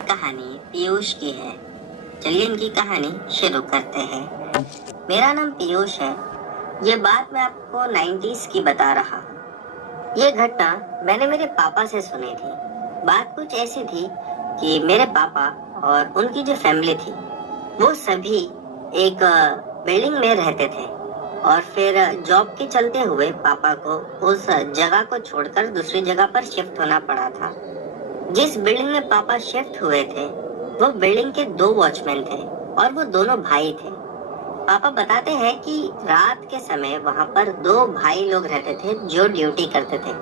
कहानी पीयूष की है। चलिए इनकी कहानी शुरू करते हैं। मेरा नाम पीयूष है। ये बात मैं आपको 90s की बता रहा हूँ। ये घटना मैंने मेरे पापा से सुनी थी। बात कुछ ऐसी थी कि मेरे पापा और उनकी जो फैमिली थी वो सभी एक बिल्डिंग में रहते थे और फिर जॉब के चलते हुए पापा को उस जगह को छोड़कर दूसरी जगह पर शिफ्ट होना पड़ा था। जिस बिल्डिंग में पापा शिफ्ट हुए थे वो बिल्डिंग के 2 वॉचमैन थे और वो दोनों भाई थे। पापा बताते हैं कि रात के समय वहाँ पर 2 भाई लोग रहते थे जो ड्यूटी करते थे।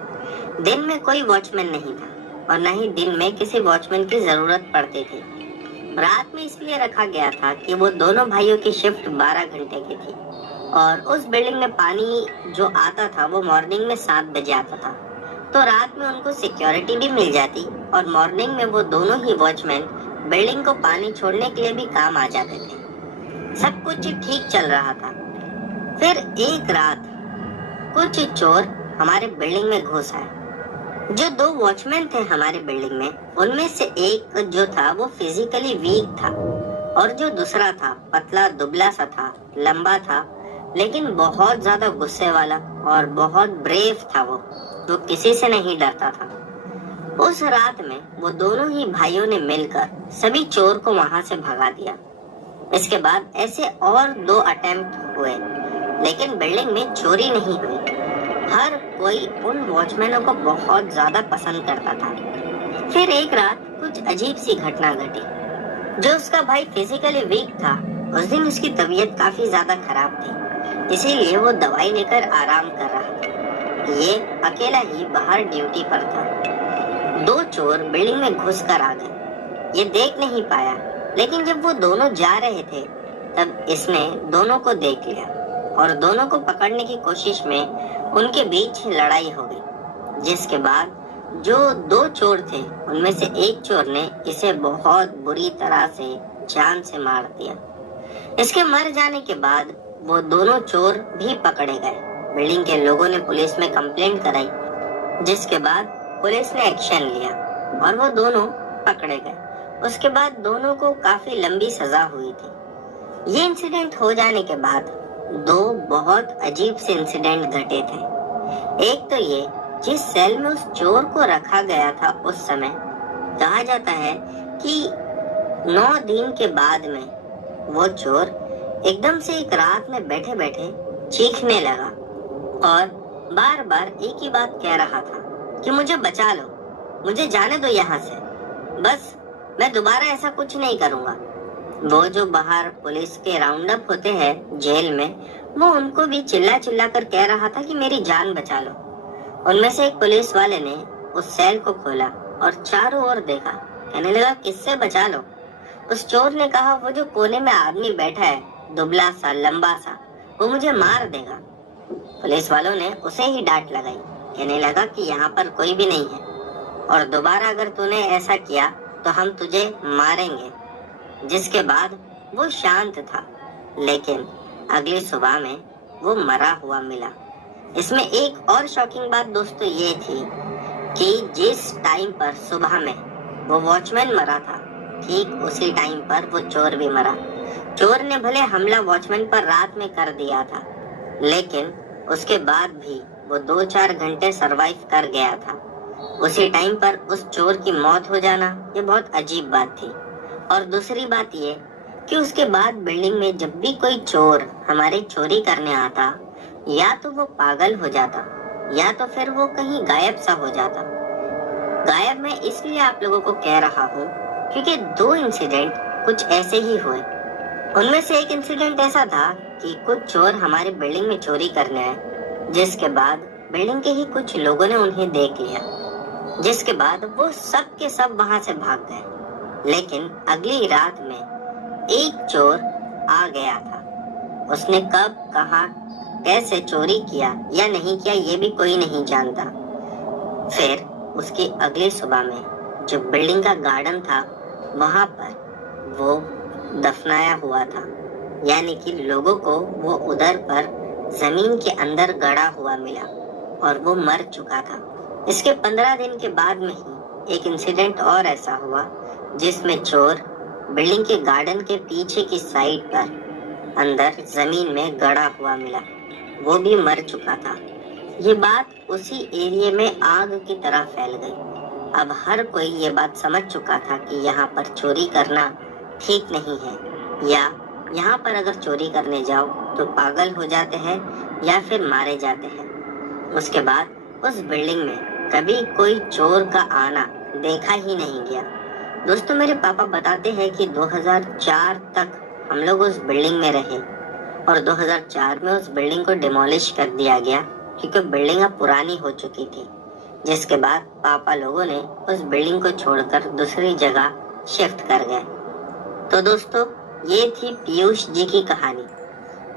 दिन में कोई वॉचमैन नहीं था और न ही दिन में किसी वॉचमैन की जरूरत पड़ती थी। रात में इसलिए रखा गया था कि वो दोनों भाइयों की शिफ्ट 12 घंटे की थी और उस बिल्डिंग में पानी जो आता था वो मॉर्निंग में 7 बजे आता था, तो रात में उनको सिक्योरिटी भी मिल जाती और मॉर्निंग में वो दोनों ही वॉचमैन बिल्डिंग को पानी छोड़ने के लिए भी काम आ जाते थे। सब कुछ ठीक चल रहा था। फिर एक रात कुछ चोर हमारे बिल्डिंग में घुस आए। जो 2 वॉचमैन थे हमारे बिल्डिंग में, उनमें से एक जो था वो फिजिकली वीक था और जो दूसरा था पतला दुबला सा था, लंबा था, लेकिन बहुत ज्यादा गुस्से वाला और बहुत ब्रेव था। वो किसी से नहीं डरता था। उस रात में वो दोनों ही भाइयों ने मिलकर सभी चोर को वहां से भगा दिया। इसके बाद ऐसे और 2 अटेम्प्ट हुए, लेकिन बिल्डिंग में चोरी नहीं हुई। हर कोई उन वॉचमैनों को बहुत ज्यादा पसंद करता था। फिर एक रात कुछ अजीब सी घटना घटी। जो उसका भाई फिजिकली वीक था, उस दिन उसकी तबीयत काफी ज्यादा खराब थी, इसीलिए वो दवाई लेकर आराम कर रहा था। ये अकेला ही बाहर ड्यूटी पर था। 2 चोर बिल्डिंग में घुसकर आ गए। ये देख नहीं पाया, लेकिन जब वो दोनों जा रहे थे तब इसने दोनों को देख लिया और दोनों को पकड़ने की कोशिश में उनके बीच लड़ाई हो गई। जिसके बाद जो 2 चोर थे उनमें से एक चोर ने इसे बहुत बुरी तरह से जान से मार दिया। इसके मर जाने के बाद वो दोनों चोर भी पकड़े गए। बिल्डिंग के लोगों ने पुलिस में कंप्लेंट कराई, जिसके बाद पुलिस ने एक्शन लिया और वो दोनों पकड़े गए। उसके बाद दोनों को काफी लंबी सजा हुई थी। ये इंसिडेंट हो जाने के बाद 2 बहुत अजीब से इंसिडेंट घटे थे। एक तो ये, जिस सेल में उस चोर को रखा गया था उस समय कहा जाता है कि 9 दिन के बाद में वो चोर एकदम से एक रात में बैठे बैठे चीखने लगा और बार बार एक ही बात कह रहा था कि मुझे बचा लो, मुझे जाने दो यहाँ से, बस मैं दोबारा ऐसा कुछ नहीं करूँगा। वो जो बाहर पुलिस के राउंड अप होते हैं जेल में, वो उनको भी चिल्ला चिल्ला कर कह रहा था कि मेरी जान बचा लो। उनमें से एक पुलिस वाले ने उस सेल को खोला और चारों ओर देखा, कहने लगा किससे बचा लो। उस चोर ने कहा वो जो कोने में आदमी बैठा है, दुबला सा लंबा सा, वो मुझे मार देगा। पुलिस वालों ने उसे ही डांट लगाई, कहने लगा कि यहाँ पर कोई भी नहीं है और दोबारा अगर तूने ऐसा किया तो हम तुझे मारेंगे। जिसके बाद वो शांत था, लेकिन अगली सुबह में वो मरा हुआ मिला। इसमें एक और शॉकिंग बात दोस्तों ये थी कि जिस टाइम पर सुबह में वो वॉचमैन मरा था, ठीक उसी टाइम पर वो चोर भी मरा। चोर ने भले हमला वॉचमैन पर रात में कर दिया था, लेकिन उसके बाद भी वो 2-4 घंटे सरवाइव कर गया था। उसी टाइम पर उस चोर की मौत हो जाना ये बहुत अजीब बात थी। और दूसरी बात ये कि उसके बाद बिल्डिंग में जब भी कोई चोर हमारे चोरी करने आता, या तो वो पागल हो जाता या तो फिर वो कहीं गायब सा हो जाता। गायब मैं इसलिए आप लोगों को कह रहा हूँ क्योंकि 2 इंसिडेंट कुछ ऐसे ही हुए। उनमें से एक इंसिडेंट ऐसा था कि कुछ चोर हमारे बिल्डिंग में चोरी करने आए, जिसके बाद बिल्डिंग के ही कुछ लोगों ने उन्हें देख लिया, जिसके बाद वो सब के सब वहां से भाग गए। लेकिन अगली रात में एक चोर आ गया था। उसने कब, कहां, कैसे चोरी किया या नहीं किया ये भी कोई नहीं जानता। फिर उसकी अगली सुबह में जो बिल्डिंग का गार्डन था वहां पर वो दफनाया हुआ था, यानी कि लोगों को वो उधर पर जमीन के अंदर गड़ा हुआ मिला और वो मर चुका था। इसके 15 दिन के बाद में ही एक इंसिडेंट और ऐसा हुआ जिसमें चोर बिल्डिंग के गार्डन के पीछे की साइड पर अंदर जमीन में गड़ा हुआ मिला। वो भी मर चुका था। ये बात उसी एरिया में आग की तरह फैल गई। अब हर कोई ये बात समझ चुका था कि यहाँ पर चोरी करना ठीक नहीं है, या यहाँ पर अगर चोरी करने जाओ तो पागल हो जाते हैं या फिर मारे जाते हैं। उसके बाद उस बिल्डिंग में कभी कोई चोर का आना देखा ही नहीं गया। दोस्तों, मेरे पापा बताते हैं कि 2004 तक हम लोग उस बिल्डिंग में रहे और 2004 में उस बिल्डिंग को डिमोलिश कर दिया गया क्योंकि बिल्डिंग अब पुरानी हो चुकी थी। जिसके बाद पापा लोगों ने उस बिल्डिंग को छोड़कर दूसरी जगह शिफ्ट कर गए। तो दोस्तों, ये थी पीयूष जी की कहानी।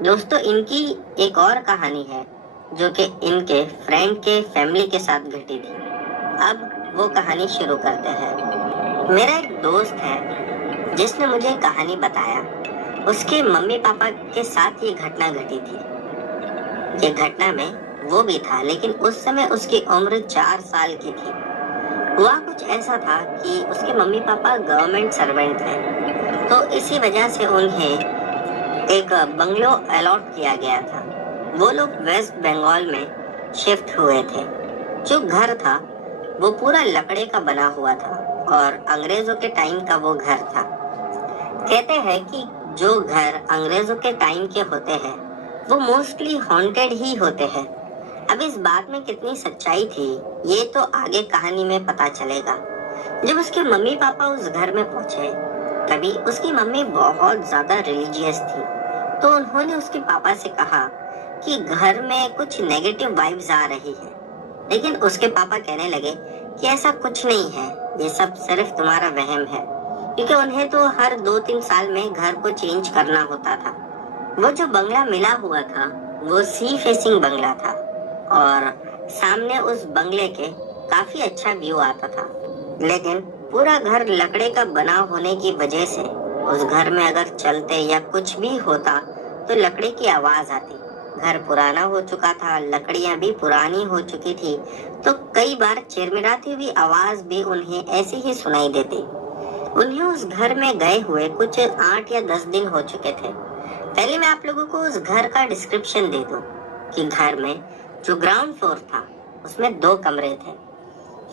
दोस्तों, इनकी एक और कहानी है जो कि इनके फ्रेंड के फैमिली के साथ घटी थी। अब वो कहानी शुरू करते हैं। मेरा एक दोस्त है जिसने मुझे कहानी बताया। उसके मम्मी पापा के साथ ये घटना घटी थी। ये घटना में वो भी था, लेकिन उस समय उसकी उम्र 4 साल की थी। हुआ कुछ ऐसा था कि उसके मम्मी पापा गवर्नमेंट सर्वेंट थे, तो इसी वजह से उन्हें एक बंगलो अलॉट किया गया था। वो लोग वेस्ट बंगाल में शिफ्ट हुए थे। जो घर था वो पूरा लकड़े का बना हुआ था और अंग्रेजों के टाइम का वो घर था। कहते हैं कि जो घर अंग्रेजों के टाइम के होते हैं वो मोस्टली हॉन्टेड ही होते हैं। अब इस बात में कितनी सच्चाई थी ये तो आगे कहानी में पता चलेगा। जब उसके मम्मी पापा उस घर में पहुंचे तभी उसकी मम्मी बहुत ज्यादा रिलीजियस थी, तो उन्होंने उसके पापा से कहा कि घर में कुछ नेगेटिव वाइब्स आ रही है। लेकिन उसके पापा कहने लगे कि ऐसा कुछ नहीं है, ये सब सिर्फ तुम्हारा वहम है, क्योंकि उन्हें तो हर 2-3 साल में घर को चेंज करना होता था। वो जो बंगला मिला हुआ था वो सी फेसिंग बंगला था और सामने उस बंगले के काफी अच्छा व्यू आता था। लेकिन पूरा घर लकड़े का बना होने की वजह से उस घर में अगर चलते या कुछ भी होता तो लकड़े की आवाज आती। घर पुराना हो चुका था, लकड़ियां भी पुरानी हो चुकी थी, तो कई बार चिरमिराती हुई आवाज भी उन्हें ऐसी ही सुनाई देती। उन्हें उस घर में गए हुए कुछ 8 या 10 दिन हो चुके थे। पहले मैं आप लोगों को उस घर का डिस्क्रिप्शन दे दूं कि घर में जो ग्राउंड फ्लोर था उसमें 2 कमरे थे।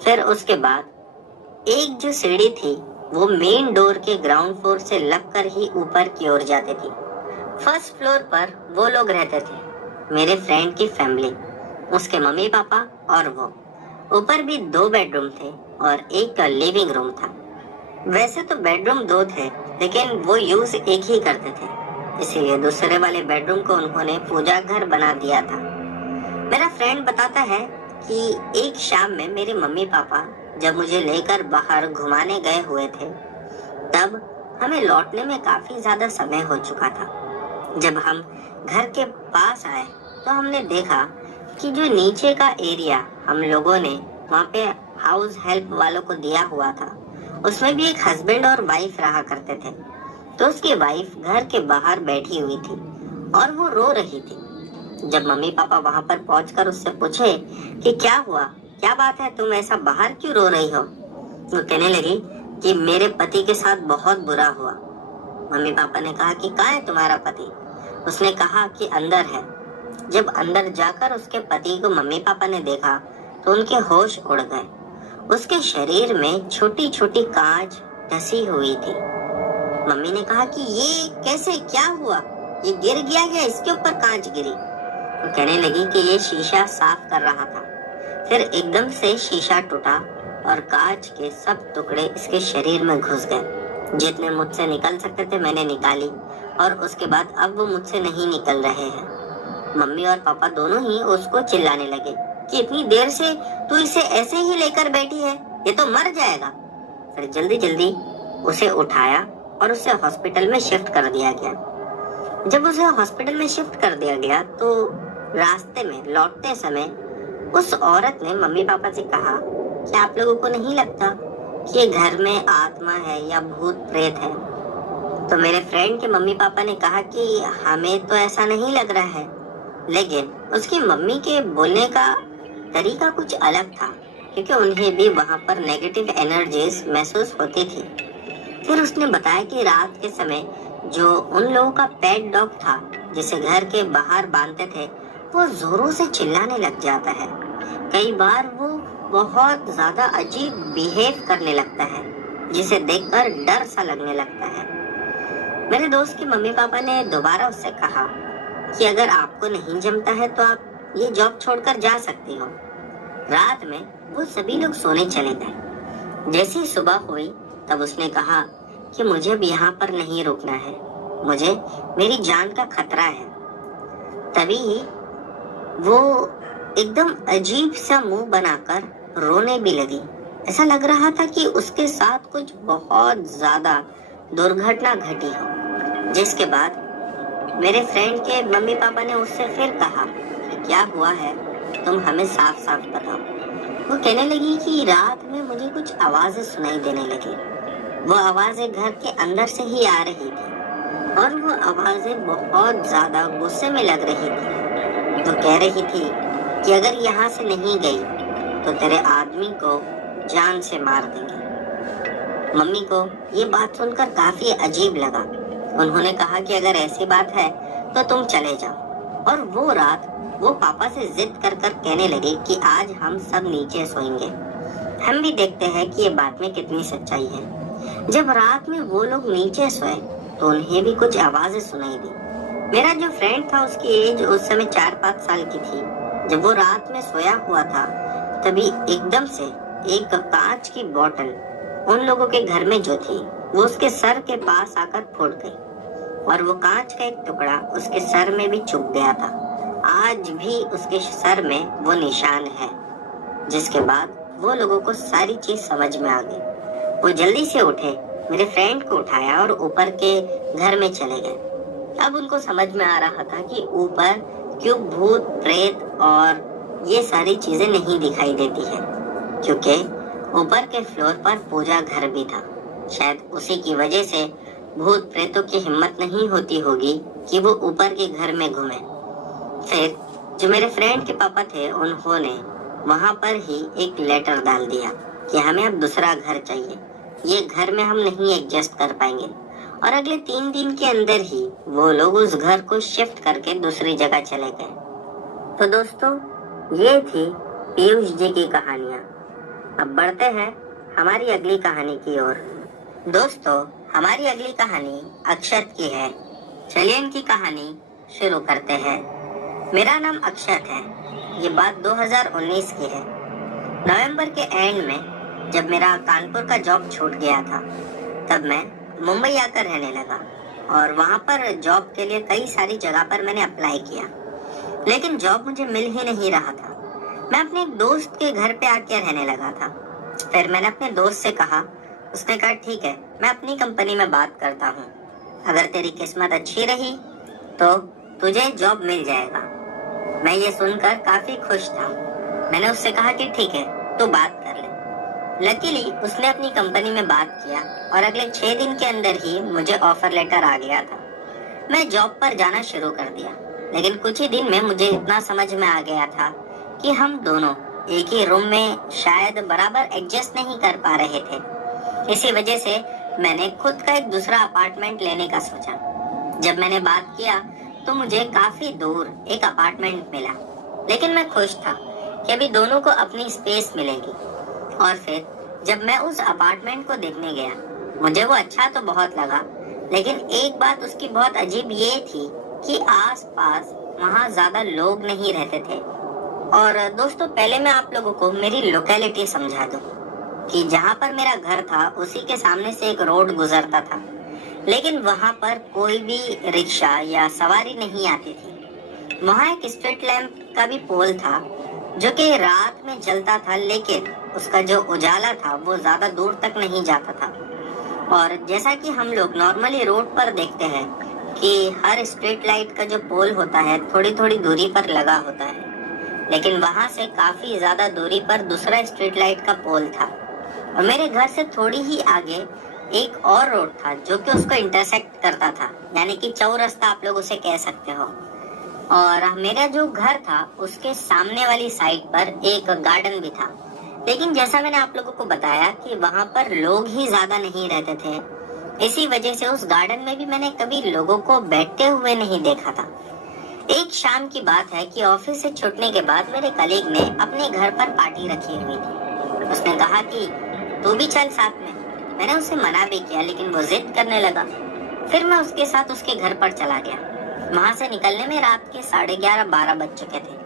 फिर उसके बाद एक जो सीढ़ी थी वो मेन डोर के ग्राउंड फ्लोर से लगकर ही ऊपर की ओर जाती थी। फर्स्ट फ्लोर पर वो लोग रहते थे, मेरे फ्रेंड की फैमिली, उसके मम्मी पापा और वो। ऊपर भी 2 बेडरूम थे और एक लिविंग रूम था। वैसे तो बेडरूम 2 थे, लेकिन वो यूज एक ही करते थे, इसीलिए दूसरे वाले बेडरूम को उन्होंने पूजा घर बना दिया था। मेरा फ्रेंड बताता है कि एक शाम में मेरे मम्मी पापा जब मुझे लेकर बाहर घुमाने गए हुए थे तब हमें लौटने में काफी ज्यादा समय हो चुका था। जब हम घर के पास आए तो हमने देखा कि जो नीचे का एरिया हम लोगों ने वहाँ पे हाउस हेल्प वालों को दिया हुआ था उसमें भी एक हस्बैंड और वाइफ रहा करते थे। तो उसकी वाइफ घर के बाहर बैठी हुई थी और वो रो रही थी। जब मम्मी पापा वहाँ पर पहुंचकर उससे पूछे कि क्या हुआ, क्या बात है, तुम ऐसा बाहर क्यों रो रही हो, वो कहने लगी कि मेरे पति के साथ बहुत बुरा हुआ। मम्मी पापा ने कहा कि कहाँ है तुम्हारा पति? उसने कहा कि अंदर है। जब अंदर जाकर उसके पति को मम्मी पापा ने देखा तो उनके होश उड़ गए। उसके शरीर में छोटी छोटी कांच धसी हुई थी। मम्मी ने कहा कि ये कैसे, क्या हुआ, ये गिर गया या इसके ऊपर कांच गिरी? वो कहने लगी कि ये शीशा साफ कर रहा था, फिर एकदम से शीशा टूटा और कांच के सब टुकड़े इसके शरीर में घुस गए। जितने मुझसे निकल सकते थे मैंने निकाली और उसके बाद अब वो मुझसे नहीं निकल रहे हैं। मम्मी और पापा दोनों ही उसको चिल्लाने लगे कि इतनी देर से तू इसे ऐसे ही लेकर बैठी है, ये तो मर जाएगा। फिर जल्दी जल्दी उसे उठाया और उसे हॉस्पिटल में शिफ्ट कर दिया गया। जब उसे हॉस्पिटल में शिफ्ट कर दिया गया तो रास्ते में लौटते समय उस औरत ने मम्मी पापा से कहा कि आप लोगों को नहीं लगता कि ये घर में आत्मा है या भूत प्रेत है? तो मेरे फ्रेंड के मम्मी पापा ने कहा कि हमें तो ऐसा नहीं लग रहा है, लेकिन उसकी मम्मी के बोलने का तरीका कुछ अलग था क्योंकि उन्हें भी वहाँ पर नेगेटिव एनर्जीज महसूस होती थी। फिर उसने बताया कि रात के समय जो उन लोगों का पेट डॉग था जिसे घर के बाहर बांधते थे, वो जोरों से चिल्लाने लग जाता है। कई बार वो बहुत ज्यादा अजीब बिहेव करने लगता है, जिसे देखकर डर सा लगने लगता है। मेरे दोस्त के मम्मी पापा ने दोबारा उससे कहा कि अगर आपको नहीं जमता है तो आप ये जॉब छोड़कर जा सकती हो। रात में वो सभी लोग सोने चले गए। जैसे ही सुबह हुई तब उसने कहा कि मुझे अब यहाँ पर नहीं रुकना है, मुझे मेरी जान का खतरा है। तभी वो एकदम अजीब सा मुंह बनाकर रोने भी लगी। ऐसा लग रहा था कि उसके साथ कुछ बहुत ज्यादा दुर्घटना घटी हो। जिसके बाद मेरे फ्रेंड के मम्मी पापा ने उससे फिर कहा कि क्या हुआ है, तुम हमें साफ साफ बताओ। वो कहने लगी कि रात में मुझे कुछ आवाजें सुनाई देने लगी। वो आवाजें घर के अंदर से ही आ रही थी और वो आवाजें बहुत ज्यादा गुस्से में लग रही थी। तो कह रही थी कि अगर यहाँ से नहीं गई तो तेरे आदमी को जान से मार देंगे। मम्मी को ये बात सुनकर काफी अजीब लगा। उन्होंने कहा कि अगर ऐसी बात है तो तुम चले जाओ। और वो रात वो पापा से जिद कर कहने लगे कि आज हम सब नीचे सोएंगे। हम भी देखते हैं कि ये बात में कितनी सच्चाई है। जब रात में वो लोग नीचे सोए तो उन्हें भी कुछ आवाजें सुनाई दी। मेरा जो फ्रेंड था उसकी एज उस समय 4-5 साल की थी। जब वो रात में सोया हुआ था तभी एकदम से एक कांच की बोतल उन लोगों के घर में जो थी वो उसके सर के पास आकर फूट गई और वो कांच का एक टुकड़ा उसके सर में भी चुभ गया था। आज भी उसके सर में वो निशान है। जिसके बाद वो लोगों को सारी चीज समझ में आ गई। वो जल्दी से उठे, मेरे फ्रेंड को उठाया और ऊपर के घर में चले गए। अब उनको समझ में आ रहा था कि ऊपर क्यों भूत प्रेत और ये सारी चीजें नहीं दिखाई देती है, क्योंकि ऊपर के फ्लोर पर पूजा घर भी था। शायद उसी की वजह से भूत प्रेतों की हिम्मत नहीं होती होगी कि वो ऊपर के घर में घूमे। फिर जो मेरे फ्रेंड के पापा थे उन्होंने वहां पर ही एक लेटर डाल दिया कि हमें अब दूसरा घर चाहिए, ये घर में हम नहीं एडजस्ट कर पाएंगे। और अगले 3 दिन के अंदर ही वो लोग उस घर को शिफ्ट करके दूसरी जगह चले गए। तो दोस्तों, ये थी पीयूष जी की कहानियाँ। अब बढ़ते हैं हमारी अगली कहानी की ओर। दोस्तों, हमारी अगली कहानी अक्षत की है। चलिए इनकी कहानी शुरू करते हैं। मेरा नाम अक्षत है। ये बात 2019 की है। नवंबर के एंड में जब मेरा कानपुर का जॉब छूट गया था तब मैं मुंबई आकर रहने लगा और वहाँ पर जॉब के लिए कई सारी जगह पर मैंने अप्लाई किया, लेकिन जॉब मुझे मिल ही नहीं रहा था। मैं अपने एक दोस्त के घर पे आके रहने लगा था। फिर मैंने अपने दोस्त से कहा, उसने कहा ठीक है, मैं अपनी कंपनी में बात करता हूँ, अगर तेरी किस्मत अच्छी रही तो तुझे जॉब मिल जाएगा। मैं ये सुनकर काफी खुश था। मैंने उससे कहा कि ठीक है, तू बात कर ले। लकीली उसने अपनी कंपनी में बात किया और अगले 6 दिन के अंदर ही मुझे ऑफर लेटर आ गया था। मैं जॉब पर जाना शुरू कर दिया, लेकिन कुछ ही दिन में मुझे इतना समझ में आ गया था कि हम दोनों एक ही रूम में शायद बराबर एडजस्ट नहीं कर पा रहे थे। इसी वजह से मैंने खुद का एक दूसरा अपार्टमेंट लेने का सोचा। जब मैंने बात किया तो मुझे काफी दूर एक अपार्टमेंट मिला, लेकिन मैं खुश था कि अभी दोनों को अपनी स्पेस मिलेगी। और फिर जब मैं उस अपार्टमेंट को देखने गया, मुझे वो अच्छा तो बहुत लगा, लेकिन एक बात उसकी बहुत अजीब ये थी कि आसपास वहाँ ज्यादा लोग नहीं रहते थे। और दोस्तों, पहले मैं आप लोगों को मेरी लोकेलिटी समझा दूं कि जहाँ पर मेरा घर था उसी के सामने से एक रोड गुजरता था, लेकिन वहाँ पर कोई भी रिक्शा या सवारी नहीं आती थी। वहाँ एक स्ट्रीट लैंप का भी पोल था जो कि रात में जलता था, लेकिन उसका जो उजाला था वो ज्यादा दूर तक नहीं जाता था। और जैसा कि हम लोग नॉर्मली रोड पर देखते हैं कि हर स्ट्रीट लाइट का जो पोल होता है थोड़ी थोड़ी दूरी पर लगा होता है, लेकिन वहाँ से काफी ज्यादा दूरी पर दूसरा स्ट्रीट लाइट का पोल था। और मेरे घर से थोड़ी ही आगे एक और रोड था जो कि उसको इंटरसेक्ट करता था, यानी कि चौरस्ता आप लोग उसे कह सकते हो। और मेरा जो घर था उसके सामने वाली साइड पर एक गार्डन भी था, लेकिन जैसा मैंने आप लोगों को बताया कि वहाँ पर लोग ही ज्यादा नहीं रहते थे इसी वजह से उस गार्डन में भी मैंने कभी लोगों को बैठते हुए नहीं देखा था। एक शाम की बात है कि ऑफिस से छुटने के बाद मेरे कलीग ने अपने घर पर पार्टी रखी हुई थी। उसने कहा कि तू भी चल साथ में। मैंने उसे मना भी किया, लेकिन वो जिद करने लगा। फिर मैं उसके साथ उसके घर पर चला गया। वहां से निकलने में रात के 11:30-12 बज चुके थे।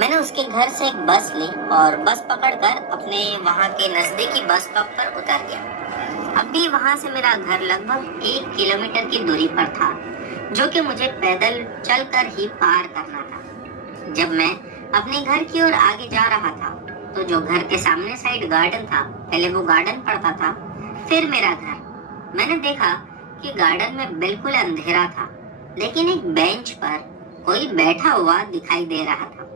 मैंने उसके घर से एक बस ली और बस पकड़कर अपने वहां के नजदीकी बस स्टॉप पर उतर गया। अब भी वहां से मेरा घर लगभग 1 किलोमीटर की दूरी पर था, जो कि मुझे पैदल चलकर ही पार करना था। जब मैं अपने घर की ओर आगे जा रहा था, तो जो घर के सामने साइड गार्डन था, पहले वो गार्डन पड़ता था, फिर मेरा घर। मैंने देखा कि गार्डन में बिल्कुल अंधेरा था, लेकिन एक बेंच पर कोई बैठा हुआ दिखाई दे रहा था।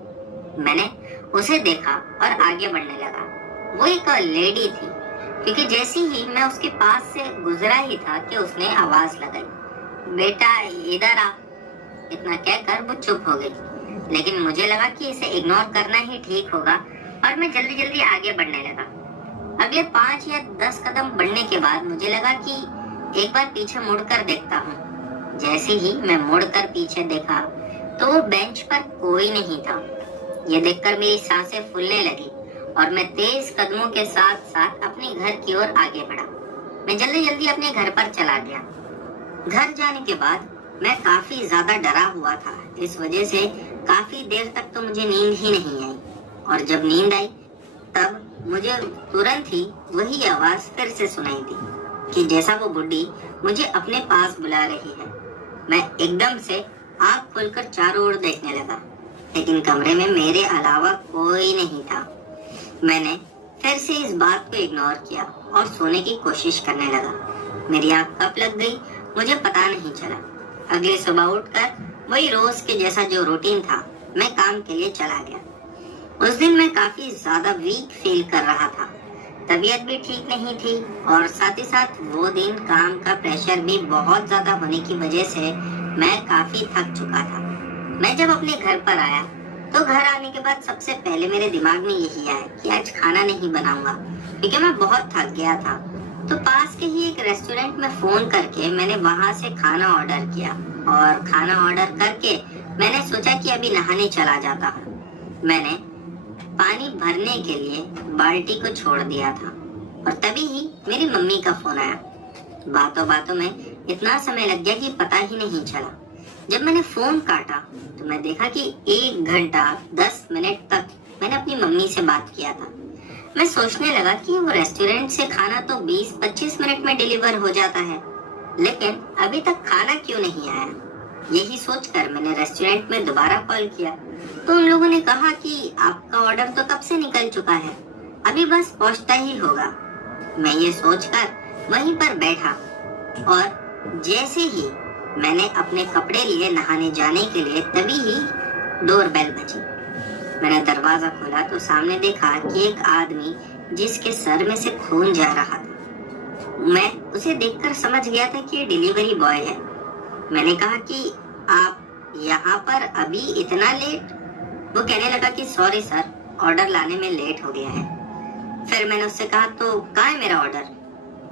मैंने उसे देखा और आगे बढ़ने लगा। वो एक लेडी थी, क्योंकि जैसे ही मैं उसके पास से गुजरा ही था कि उसने आवाज लगाई, बेटा इधर आ। इतना कहकर वो चुप हो गई, लेकिन मुझे लगा कि इसे इग्नोर करना ही ठीक होगा और मैं जल्दी जल्दी आगे बढ़ने लगा। अगले 5 या 10 कदम बढ़ने के बाद मुझे लगा कि एक बार पीछे मुड़कर देखता हूँ। जैसे ही मैं मुड़कर पीछे देखा तो वो बेंच पर कोई नहीं था। ये देखकर मेरी सांसें फूलने लगी और मैं तेज कदमों के साथ साथ अपने घर की ओर आगे बढ़ा। मैं जल्दी जल्दी अपने घर पर चला गया। घर जाने के बाद मैं काफी ज्यादा डरा हुआ था। इस वजह से काफी देर तक तो मुझे नींद ही नहीं आई, और जब नींद आई तब मुझे तुरंत ही वही आवाज फिर से सुनाई दी कि जैसा वो बुढ़ी मुझे अपने पास बुला रही है। मैं एकदम से आंख खोलकर चारों ओर देखने लगा, लेकिन कमरे में मेरे अलावा कोई नहीं था। मैंने फिर से इस बात को इग्नोर किया और सोने की कोशिश करने लगा। मेरी आंख कब लग गई मुझे पता नहीं चला। अगली सुबह उठकर वही रोज के जैसा जो रूटीन था, मैं काम के लिए चला गया। उस दिन मैं काफी ज्यादा वीक फील कर रहा था। तबीयत भी ठीक नहीं थी और साथ ही साथ वो दिन काम का प्रेशर भी बहुत ज्यादा होने की वजह से मैं काफी थक चुका था। मैं जब अपने घर पर आया तो घर आने के बाद सबसे पहले मेरे दिमाग में यही आया कि आज खाना नहीं बनाऊंगा, क्योंकि मैं बहुत थक गया था। तो पास के ही एक रेस्टोरेंट में फोन करके मैंने वहां से खाना ऑर्डर किया, और खाना ऑर्डर करके मैंने सोचा कि अभी नहाने चला जाता हूँ। मैंने पानी भरने के लिए बाल्टी को छोड़ दिया था और तभी ही मेरी मम्मी का फोन आया। बातों बातों में इतना समय लग गया कि पता ही नहीं चला। जब मैंने फोन काटा तो मैं देखा कि 1 घंटा 10 मिनट तक मैंने अपनी मम्मी से बात किया था। मैं सोचने लगा कि वो रेस्टोरेंट से खाना तो 20-25 मिनट में डिलीवर हो जाता है, लेकिन अभी तक खाना क्यों नहीं आया। यही सोचकर मैंने रेस्टोरेंट में दोबारा कॉल किया तो उन लोगों ने कहा कि आपका ऑर्डर तो कब से निकल चुका है, अभी बस पहुंचता ही होगा। मैं ये सोचकर वहीं पर बैठा और जैसे ही मैंने अपने कपड़े लिए नहाने जाने के लिए, तभी ही डोरबेल बजी। मैंने दरवाजा खोला तो सामने देखा कि एक आदमी जिसके सर में से खून जा रहा था। मैं उसे देखकर समझ गया था कि ये डिलीवरी बॉय है। मैंने कहा कि आप यहाँ पर अभी इतना लेट। वो कहने लगा कि सॉरी सर, ऑर्डर लाने में लेट हो गया है। फिर मैंने उससे कहा तो कहाँ है मेरा ऑर्डर।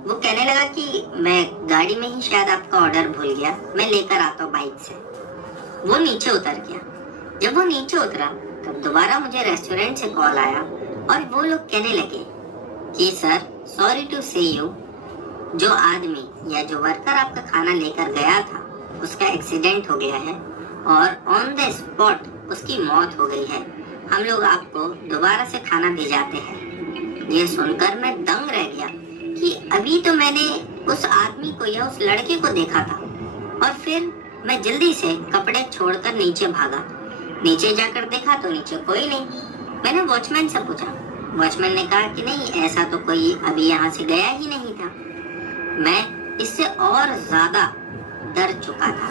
वो कहने लगा कि मैं गाड़ी में ही शायद आपका ऑर्डर भूल गया, मैं लेकर आता हूँ बाइक से। वो नीचे उतर गया। जब वो नीचे उतरा तब दोबारा मुझे रेस्टोरेंट से कॉल आया और वो लोग कहने लगे कि सर सॉरी टू से यू, जो आदमी या जो वर्कर आपका खाना लेकर गया था उसका एक्सीडेंट हो गया है और ऑन द स्पॉट उसकी मौत हो गई है। हम लोग आपको दोबारा से खाना भिजाते हैं। ये सुनकर मैं दंग रह गया कि अभी तो मैंने उस आदमी को या उस लड़के को देखा था। और फिर मैं जल्दी से कपड़े छोड़कर नीचे भागा। नीचे जाकर देखा तो नीचे कोई नहीं। मैंने वॉचमैन से पूछा। वॉचमैन ने कहा कि नहीं, ऐसा तो कोई अभी यहाँ से गया ही नहीं था। मैं इससे और ज्यादा डर चुका था।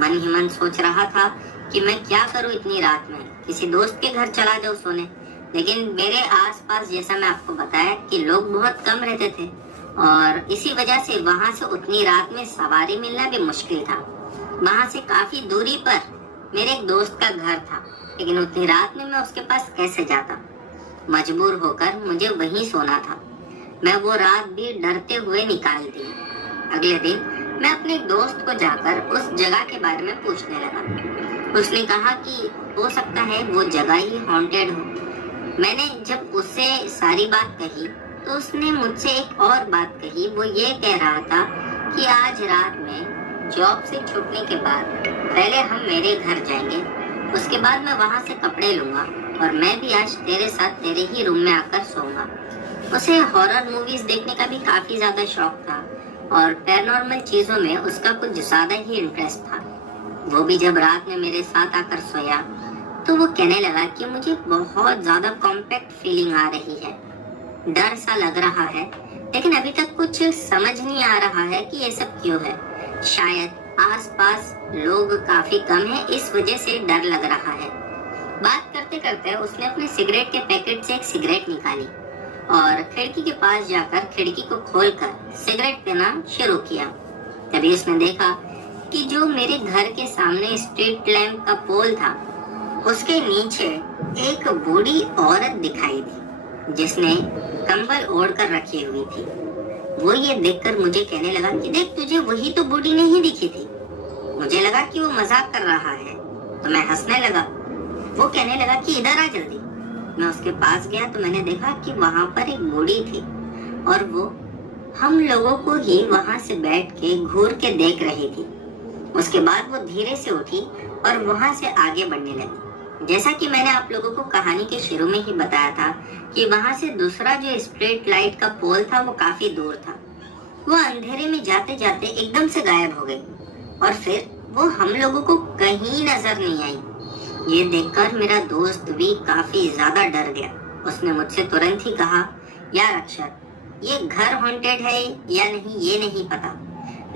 मन ही मन सोच रहा था कि मैं क्या करूं इतनी रात में, किसी दोस्त के घर चला जाऊं सोने। लेकिन मेरे आसपास, जैसा मैं आपको बताया, कि लोग बहुत कम रहते थे और इसी वजह से वहां से उतनी रात में सवारी मिलना भी मुश्किल था। वहां से काफी दूरी पर मेरे एक दोस्त का घर था, लेकिन उतनी रात में मैं उसके पास कैसे जाता। मजबूर होकर मुझे वहीं सोना था। मैं वो रात भी डरते हुए निकाल दी। अगले दिन मैं अपने एक दोस्त को जाकर उस जगह के बारे में पूछने लगा। उसने कहा कि हो सकता है वो जगह ही हॉन्टेड हो। मैंने जब उससे सारी बात कही तो उसने मुझसे एक और बात कही। वो ये कह रहा था कि आज रात में जॉब से छूटने के बाद पहले हम मेरे घर जाएंगे, उसके बाद मैं वहाँ से कपड़े लूंगा और मैं भी आज तेरे साथ तेरे ही रूम में आकर सोऊंगा। उसे हॉरर मूवीज देखने का भी काफी ज्यादा शौक था और पैरानॉर्मल चीजों में उसका कुछ ज्यादा ही इंटरेस्ट था। वो भी जब रात में मेरे साथ आकर सोया तो वो कहने लगा कि मुझे बहुत ज्यादा कॉम्पैक्ट फीलिंग आ रही है, डर सा लग रहा है, लेकिन अभी तक कुछ समझ नहीं आ रहा है कि ये सब क्यों है। शायद आसपास लोग काफी कम हैं, इस वजह से डर लग रहा है। बात करते करते उसने अपने सिगरेट के पैकेट से एक सिगरेट निकाली और खिड़की के पास जाकर खिड़की को खोलकर सिगरेट पीना शुरू किया। तभी उसने देखा कि जो मेरे घर के सामने स्ट्रीट लैंप का पोल था उसके नीचे एक बूढ़ी औरत दिखाई दी जिसने कंबल ओढ़ कर रखी हुई थी। वो ये देखकर मुझे कहने लगा कि देख, तुझे वही तो बूढ़ी नहीं दिखी थी। मुझे लगा कि वो मजाक कर रहा है तो मैं हंसने लगा। वो कहने लगा कि इधर आ जल्दी। मैं उसके पास गया तो मैंने देखा कि वहाँ पर एक बूढ़ी थी और वो हम लोगों को ही वहाँ से बैठ के घूर के देख रही थी। उसके बाद वो धीरे से उठी और वहाँ से आगे बढ़ने लगी। जैसा कि मैंने आप लोगों को कहानी के शुरू में ही बताया था कि वहाँ से दूसरा जो स्ट्रीट लाइट का पोल था वो काफी दूर था। वो अंधेरे में जाते जाते एकदम से गायब हो गई और फिर वो हम लोगों को कहीं नजर नहीं आई। ये देखकर मेरा दोस्त भी काफी ज्यादा डर गया। उसने मुझसे तुरंत ही कहा, यार अक्षर, ये घर हॉन्टेड है या नहीं ये नहीं पता,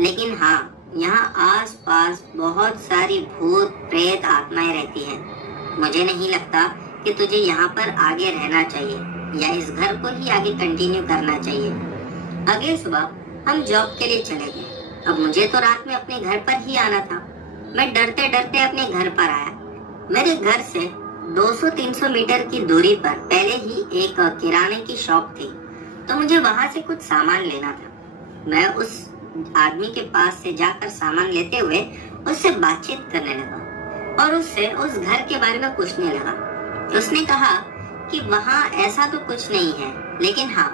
लेकिन हाँ, यहाँ आस पास बहुत सारी भूत प्रेत आत्माएं रहती हैं। मुझे नहीं लगता कि तुझे यहाँ पर आगे रहना चाहिए या इस घर को ही आगे कंटिन्यू करना चाहिए। अगले सुबह हम जॉब के लिए चले गए। अब मुझे तो रात में अपने घर पर ही आना था। मैं डरते डरते अपने घर पर आया। मेरे घर से 200-300 मीटर की दूरी पर पहले ही एक किराने की शॉप थी, तो मुझे वहां से कुछ सामान लेना था। मैं उस आदमी के पास से जाकर सामान लेते हुए उससे बातचीत करने लगा और उससे उस घर के बारे में पूछने लगा। उसने कहा कि वहाँ ऐसा तो कुछ नहीं है, लेकिन हाँ,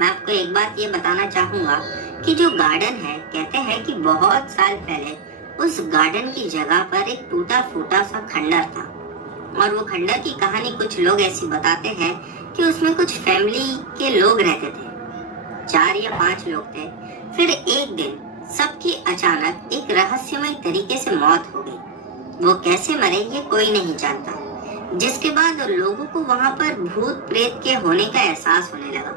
मैं आपको एक बात ये बताना चाहूंगा कि जो गार्डन है, कहते हैं कि बहुत साल पहले उस गार्डन की जगह पर एक टूटा फूटा सा खंडर था और वो खंडर की कहानी कुछ लोग ऐसी बताते हैं कि उसमें कुछ फैमिली के लोग रहते थे, 4 या 5 लोग थे। फिर एक दिन सबकी अचानक एक रहस्यमय तरीके से मौत हो गई। वो कैसे मरे ये कोई नहीं जानता, जिसके बाद लोगों को वहाँ पर भूत प्रेत के होने का एहसास होने लगा।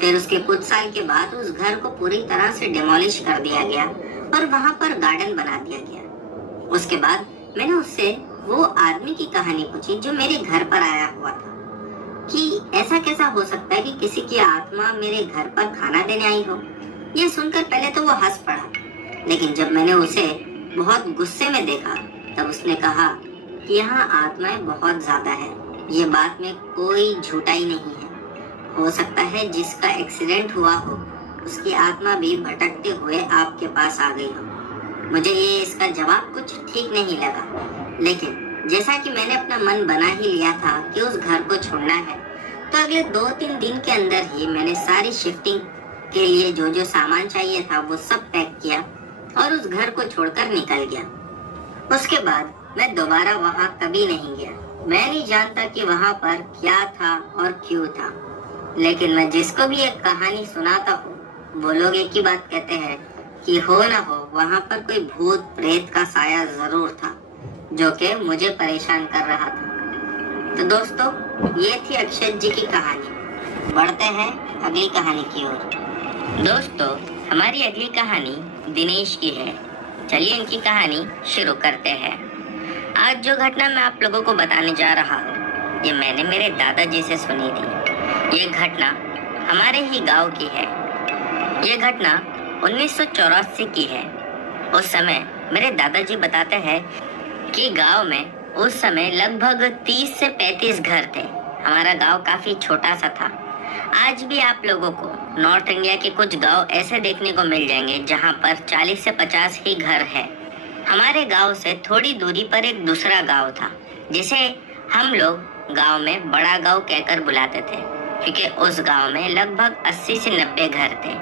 फिर उसके कुछ साल के बाद उस घर को पूरी तरह से डिमोलिश कर दिया गया और वहाँ पर गार्डन बना दिया गया। उसके बाद मैंने उससे वो आदमी की कहानी पूछी जो मेरे घर पर आया हुआ था, कि ऐसा कैसा हो सकता है कि किसी की आत्मा मेरे घर पर खाना देने आई हो। यह सुनकर पहले तो वो हंस पड़ा, लेकिन जब मैंने उसे बहुत गुस्से में देखा तब उसने कहा कि यहाँ आत्माएं बहुत ज्यादा है, ये बात में कोई झूठाई नहीं है। हो सकता है जिसका एक्सीडेंट हुआ हो उसकी आत्मा भी भटकते हुए आपके पास आ गई हो। मुझे ये इसका जवाब कुछ ठीक नहीं लगा, लेकिन जैसा कि मैंने अपना मन बना ही लिया था कि उस घर को छोड़ना है, तो अगले 2-3 दिन के अंदर ही मैंने सारी शिफ्टिंग के लिए जो जो सामान चाहिए था वो सब पैक किया और उस घर को छोड़कर निकल गया। उसके बाद मैं दोबारा वहाँ कभी नहीं गया। मैं नहीं जानता कि वहाँ पर क्या था और क्यों था, लेकिन मैं जिसको भी एक कहानी सुनाता हूँ वो लोग एक ही बात कहते हैं कि हो ना हो वहाँ पर कोई भूत प्रेत का साया जरूर था जो कि मुझे परेशान कर रहा था। तो दोस्तों, ये थी अक्षय जी की कहानी। बढ़ते हैं अगली कहानी की ओर। दोस्तों, हमारी अगली कहानी दिनेश की है। चलिए इनकी कहानी शुरू करते हैं। आज जो घटना मैं आप लोगों को बताने जा रहा हूँ ये मैंने मेरे दादाजी से सुनी थी। ये घटना हमारे ही गांव की है। ये घटना 1984 की है। उस समय मेरे दादाजी बताते हैं कि गांव में उस समय लगभग 30 से 35 घर थे। हमारा गांव काफी छोटा सा था। आज भी आप लोगों को नॉर्थ इंडिया के कुछ गांव ऐसे देखने को मिल जाएंगे जहां पर 40 से 50 ही घर है। हमारे गांव से थोड़ी दूरी पर एक दूसरा गांव था जिसे हम लोग गांव में बड़ा गांव कहकर बुलाते थे, क्योंकि उस गांव में लगभग 80 से 90 घर थे।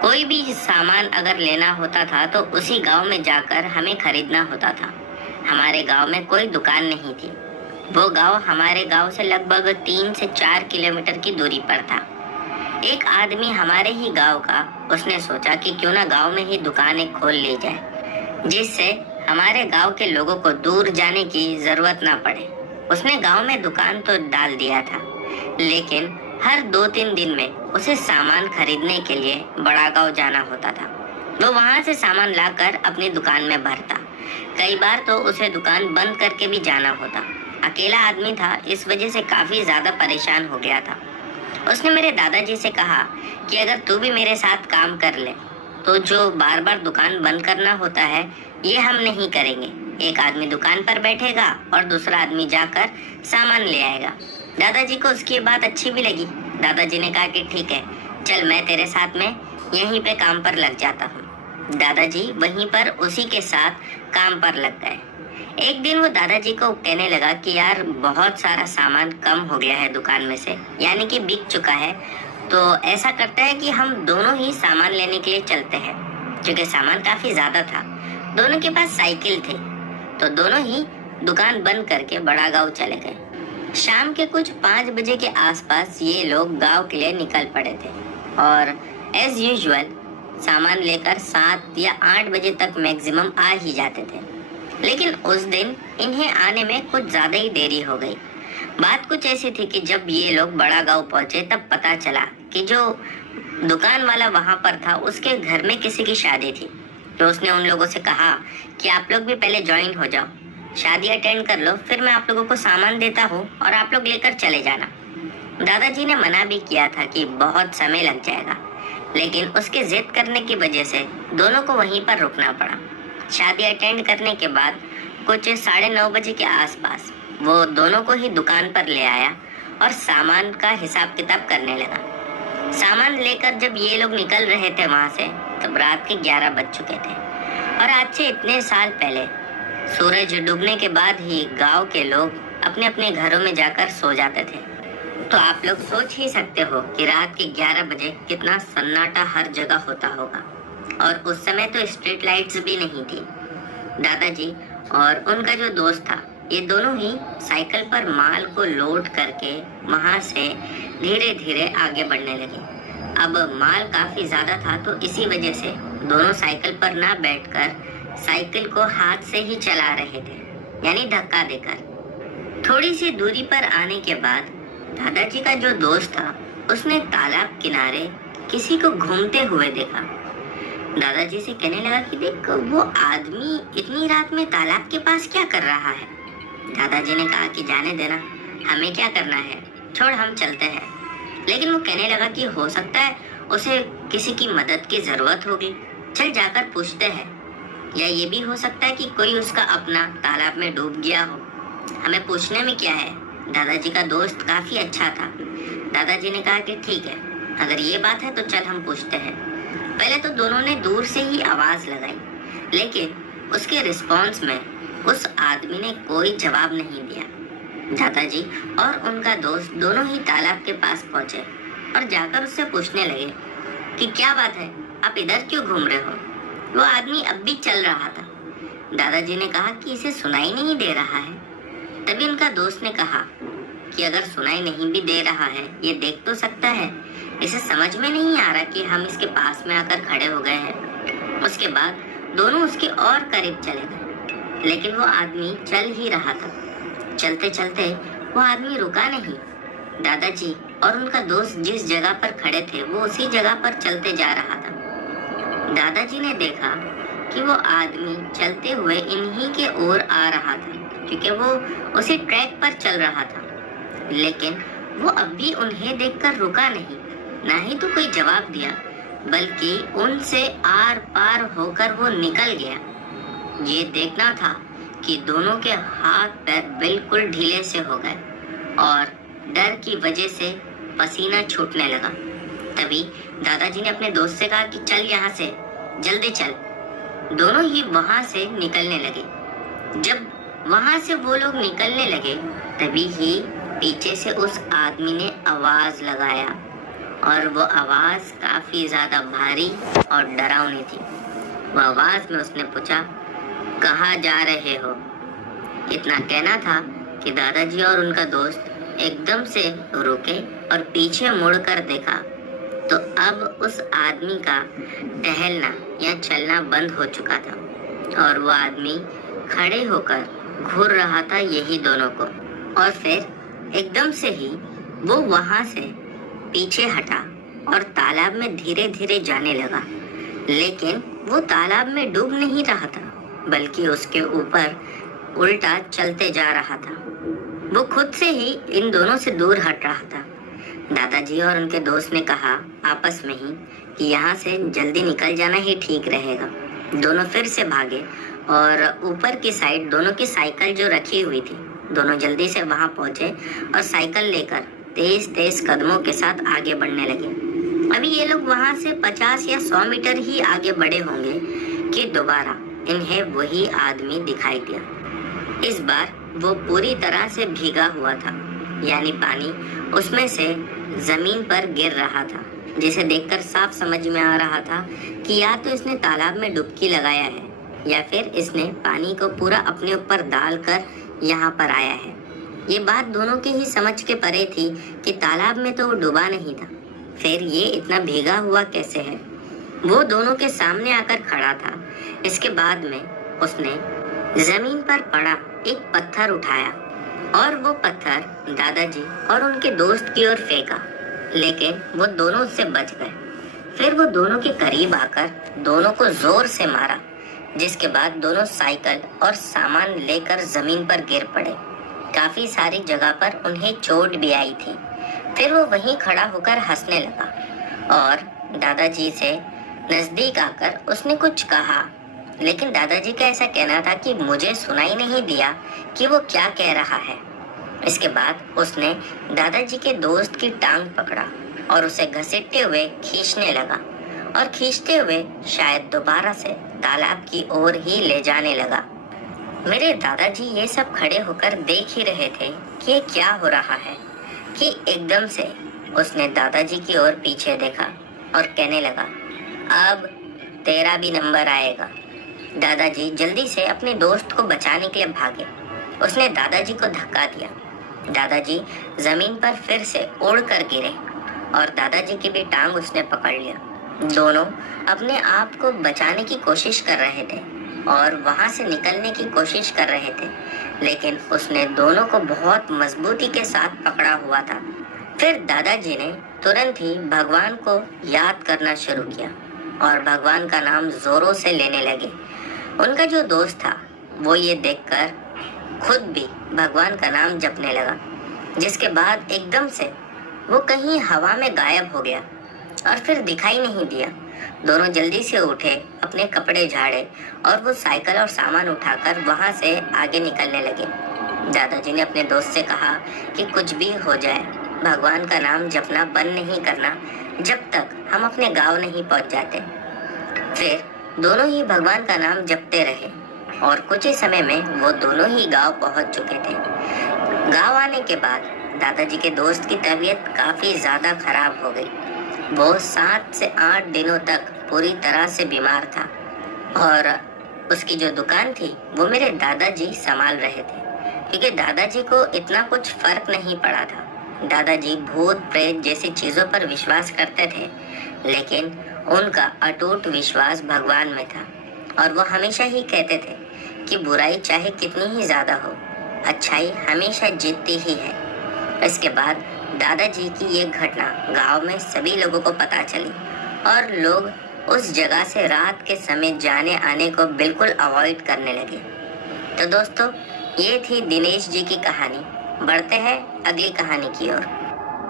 कोई भी सामान अगर लेना होता था तो उसी गांव में जाकर हमें खरीदना होता था। हमारे गांव में कोई दुकान नहीं थी। वो गांव हमारे गांव से लगभग 3 से 4 किलोमीटर की दूरी पर था। एक आदमी हमारे ही गांव का, उसने सोचा कि क्यों ना गांव में ही दुकानें खोल ली जाए, जिससे हमारे गांव के लोगों को दूर जाने की जरूरत ना पड़े। उसने गांव में दुकान तो डाल दिया था, लेकिन हर 2-3 दिन में उसे सामान खरीदने के लिए बड़ा गांव जाना होता था। वो वहां से सामान लाकर अपनी दुकान में भरता। कई बार तो उसे दुकान बंद करके भी जाना होता। अकेला आदमी था, इस वजह से काफी ज्यादा परेशान हो गया था। उसने मेरे दादाजी से कहा कि अगर तू भी मेरे साथ काम कर ले तो जो बार बार दुकान बंद करना होता है ये हम नहीं करेंगे। एक आदमी दुकान पर बैठेगा और दूसरा आदमी जाकर सामान ले आएगा। दादाजी को उसकी बात अच्छी भी लगी। दादाजी ने कहा कि ठीक है, चल मैं तेरे साथ में यहीं पे काम पर लग जाता हूँ। दादाजी वहीं पर उसी के साथ काम पर लग गए। एक दिन वो दादाजी को कहने लगा कि यार बहुत सारा सामान कम हो गया है दुकान में से, यानी कि बिक चुका है। तो ऐसा करता है कि हम दोनों ही सामान लेने के लिए चलते हैं, क्योंकि सामान काफी ज्यादा था। दोनों के पास साइकिल थे, तो दोनों ही दुकान बंद करके बड़ा गांव चले गए। शाम के कुछ 5 बजे के आसपास ये लोग गांव के लिए निकल पड़े थे और एज यूजुअल सामान लेकर 7 या 8 बजे तक मैक्सिमम आ ही जाते थे। लेकिन उस दिन इन्हें आने में कुछ ज्यादा ही देरी हो गई। बात कुछ ऐसी थी कि जब ये लोग बड़ा गांव पहुंचे तब पता चला कि जो दुकान वाला वहां पर था उसके घर में किसी की शादी थी। तो उसने उन लोगों से कहा कि आप लोग भी पहले ज्वाइन हो जाओ, शादी अटेंड कर लो, फिर मैं आप लोगों को सामान देता हूँ और आप लोग लेकर चले जाना। दादाजी ने मना भी किया था कि बहुत समय लग जाएगा, लेकिन उसके जिद करने की वजह से दोनों को वहीं पर रुकना पड़ा। शादी अटेंड करने के बाद कुछ 9:30 बजे के आसपास वो दोनों को ही दुकान पर ले आया और सामान का हिसाब किताब करने लगा। सामान लेकर जब ये लोग निकल रहे थे वहां से, तब रात के 11 बज चुके थे। और आज से इतने साल पहले सूरज डूबने के बाद ही गांव के लोग अपने अपने घरों में जाकर सो जाते थे। तो आप लोग सोच ही सकते हो कि रात के 11 बजे कितना सन्नाटा हर जगह होता होगा। और उस समय तो स्ट्रीट लाइट्स भी नहीं थी। दादाजी और उनका जो दोस्त था, ये दोनों ही साइकिल पर माल को लोड करके वहां से धीरे धीरे आगे बढ़ने लगे। अब माल काफी ज्यादा था, तो इसी वजह से दोनों साइकिल पर ना बैठकर साइकिल को हाथ से ही चला रहे थे, यानी धक्का देकर। थोड़ी सी दूरी पर आने के बाद दादाजी का जो दोस्त था, उसने तालाब किनारे किसी को घूमते हुए देखा। दादाजी से कहने लगा कि देख, वो आदमी इतनी रात में तालाब के पास क्या कर रहा है। दादाजी ने कहा कि जाने देना, हमें क्या करना है, छोड़ हम चलते हैं। लेकिन वो कहने लगा कि हो सकता है उसे किसी की मदद की जरूरत होगी, चल जाकर पूछते हैं। या ये भी हो सकता है कि कोई उसका अपना तालाब में डूब गया हो, हमें पूछने में क्या है। दादाजी का दोस्त काफी अच्छा था। दादाजी ने कहा कि ठीक है, अगर ये बात है तो चल हम पूछते हैं। पहले तो दोनों ने दूर से ही आवाज लगाई, लेकिन उसके रिस्पॉन्स में उस आदमी ने कोई जवाब नहीं दिया। दादाजी और उनका दोस्त दोनों ही तालाब के पास पहुंचे और जाकर उससे पूछने लगे कि क्या बात है, आप इधर क्यों घूम रहे हो। वो आदमी अब भी चल रहा था। दादाजी ने कहा कि इसे सुनाई नहीं दे रहा है। तभी उनका दोस्त ने कहा कि अगर सुनाई नहीं भी दे रहा है, ये देख तो सकता है, इसे समझ में नहीं आ रहा कि हम इसके पास में आकर खड़े हो गए हैं। उसके बाद दोनों उसके और करीब चले गए, लेकिन वो आदमी चल ही रहा था। चलते चलते वो आदमी रुका नहीं। दादाजी और उनका दोस्त जिस जगह पर खड़े थे, वो उसी जगह पर चलते जा रहा था। दादाजी ने देखा कि वो आदमी चलते हुए इन्हीं के ओर आ रहा था, क्योंकि वो उसी ट्रैक पर चल रहा था। लेकिन वो अब भी उन्हें देखकर रुका नहीं, ना ही तो कोई जवाब दिया, बल्कि उनसे आर पार होकर वो निकल गया। ये देखना था कि दोनों के हाथ पैर बिल्कुल ढीले से हो गए और डर की वजह से पसीना छूटने लगा। तभी दादाजी ने अपने दोस्त से कहा कि चल यहाँ से, जल्दी चल। दोनों ही वहां से निकलने लगे। जब वहां से वो लोग निकलने लगे तभी ही पीछे से उस आदमी ने आवाज लगाया और वो आवाज काफी ज्यादा भारी और डरावनी थी। वो आवाज में उसने पूछा, कहाँ जा रहे हो? इतना कहना था कि दादाजी और उनका दोस्त एकदम से रुके और पीछे मुड़कर देखा तो अब उस आदमी का टहलना या चलना बंद हो चुका था और वो आदमी खड़े होकर घूर रहा था यही दोनों को। और फिर एकदम से ही वो वहां से पीछे हटा और तालाब में धीरे धीरे जाने लगा। लेकिन वो तालाब में डूब नहीं रहा था, बल्कि उसके ऊपर उल्टा चलते जा रहा था। वो खुद से ही इन दोनों से दूर हट रहा था। दादाजी और उनके दोस्त ने कहा आपस में ही कि यहाँ से जल्दी निकल जाना ही ठीक रहेगा। दोनों फिर से भागे और ऊपर की साइड दोनों की साइकिल जो रखी हुई थी, दोनों जल्दी से वहां पहुंचे और साइकिल लेकर तेज तेज कदमों के साथ आगे बढ़ने लगे। अभी ये लोग वहां से 50 या 100 मीटर ही आगे बढ़े होंगे कि दोबारा इन्हें वही आदमी दिखाई दिया। इस बार वो पूरी तरह से भीगा हुआ था, यानी पानी उसमें से जमीन पर गिर रहा था, जिसे देखकर साफ समझ में आ रहा था कि या तो इसने तालाब में डुबकी लगाया है या फिर इसने पानी को पूरा अपने ऊपर डालकर यहाँ पर आया है। ये बात दोनों के ही समझ के परे थी कि तालाब में तो वो डूबा नहीं था, फिर ये इतना भीगा हुआ कैसे है। वो दोनों के सामने आकर खड़ा था। इसके बाद में उसने जमीन पर पड़ा एक पत्थर उठाया और वो पत्थर दादाजी और उनके दोस्त की ओर फेंका, लेकिन वो दोनों उससे बच गए। फिर वो दोनों के करीब आकर दोनों को जोर से मारा, जिसके बाद दोनों साइकिल और सामान लेकर जमीन पर गिर पड़े। काफी सारी जगह पर उन्हें चोट भी आई थी। फिर वो वहीं खड़ा होकर हंसने लगा और दादाजी से नजदीक आकर उसने कुछ कहा, लेकिन दादाजी का ऐसा कहना था कि मुझे सुनाई नहीं दिया कि वो क्या कह रहा है। इसके बाद उसने दादाजी के दोस्त की टांग पकड़ा और उसे घसीटते हुए खींचने लगा और खींचते हुए शायद दोबारा से तालाब की ओर ही ले जाने लगा। मेरे दादाजी ये सब खड़े होकर देख ही रहे थे कि ये क्या हो रहा है कि एकदम से उसने दादाजी की ओर पीछे देखा और कहने लगा, अब तेरा भी नंबर आएगा। दादाजी जल्दी से अपने दोस्त को बचाने के लिए भागे। उसने दादाजी को धक्का दिया। दादाजी जमीन पर फिर से उड़कर गिरे और दादाजी की भी टांग उसने पकड़ लिया। दोनों अपने आप को बचाने की कोशिश कर रहे थे और वहां से निकलने की कोशिश कर रहे थे, लेकिन उसने दोनों को बहुत मजबूती के साथ पकड़ा हुआ था। फिर दादाजी ने तुरंत ही भगवान को याद करना शुरू किया और भगवान का नाम जोरों से लेने लगे। उनका जो दोस्त था वो ये देखकर खुद भी भगवान का नाम जपने लगा, जिसके बाद एकदम से वो कहीं हवा में गायब हो गया और फिर दिखाई नहीं दिया। दोनों जल्दी से उठे, अपने कपड़े झाड़े और वो साइकिल और सामान उठाकर वहां से आगे निकलने लगे। दादाजी ने अपने दोस्त से कहा कि कुछ भी हो जाए, भगवान का नाम जपना बंद नहीं करना जब तक हम अपने गांव नहीं पहुंच जाते। फिर दोनों ही भगवान का नाम जपते रहे और कुछ ही समय में वो दोनों ही गांव पहुंच चुके थे। गांव आने के बाद दादाजी के दोस्त की तबीयत काफी ज्यादा खराब हो गई। वो 7 से 8 दिनों तक पूरी तरह से बीमार था और उसकी जो दुकान थी वो मेरे दादाजी संभाल रहे थे, क्योंकि दादाजी को इतना कुछ फर्क नहीं पड़ा था। दादाजी भूत प्रेत जैसी चीजों पर विश्वास करते थे, लेकिन उनका अटूट विश्वास भगवान में था और वो हमेशा ही कहते थे कि बुराई चाहे कितनी ही ज्यादा हो, अच्छाई हमेशा जीतती ही है। इसके बाद दादाजी की ये घटना गांव में सभी लोगों को पता चली और लोग उस जगह से रात के समय जाने आने को बिल्कुल अवॉइड करने लगे। तो दोस्तों, ये थी दिनेश जी की कहानी। बढ़ते हैं अगली कहानी की ओर।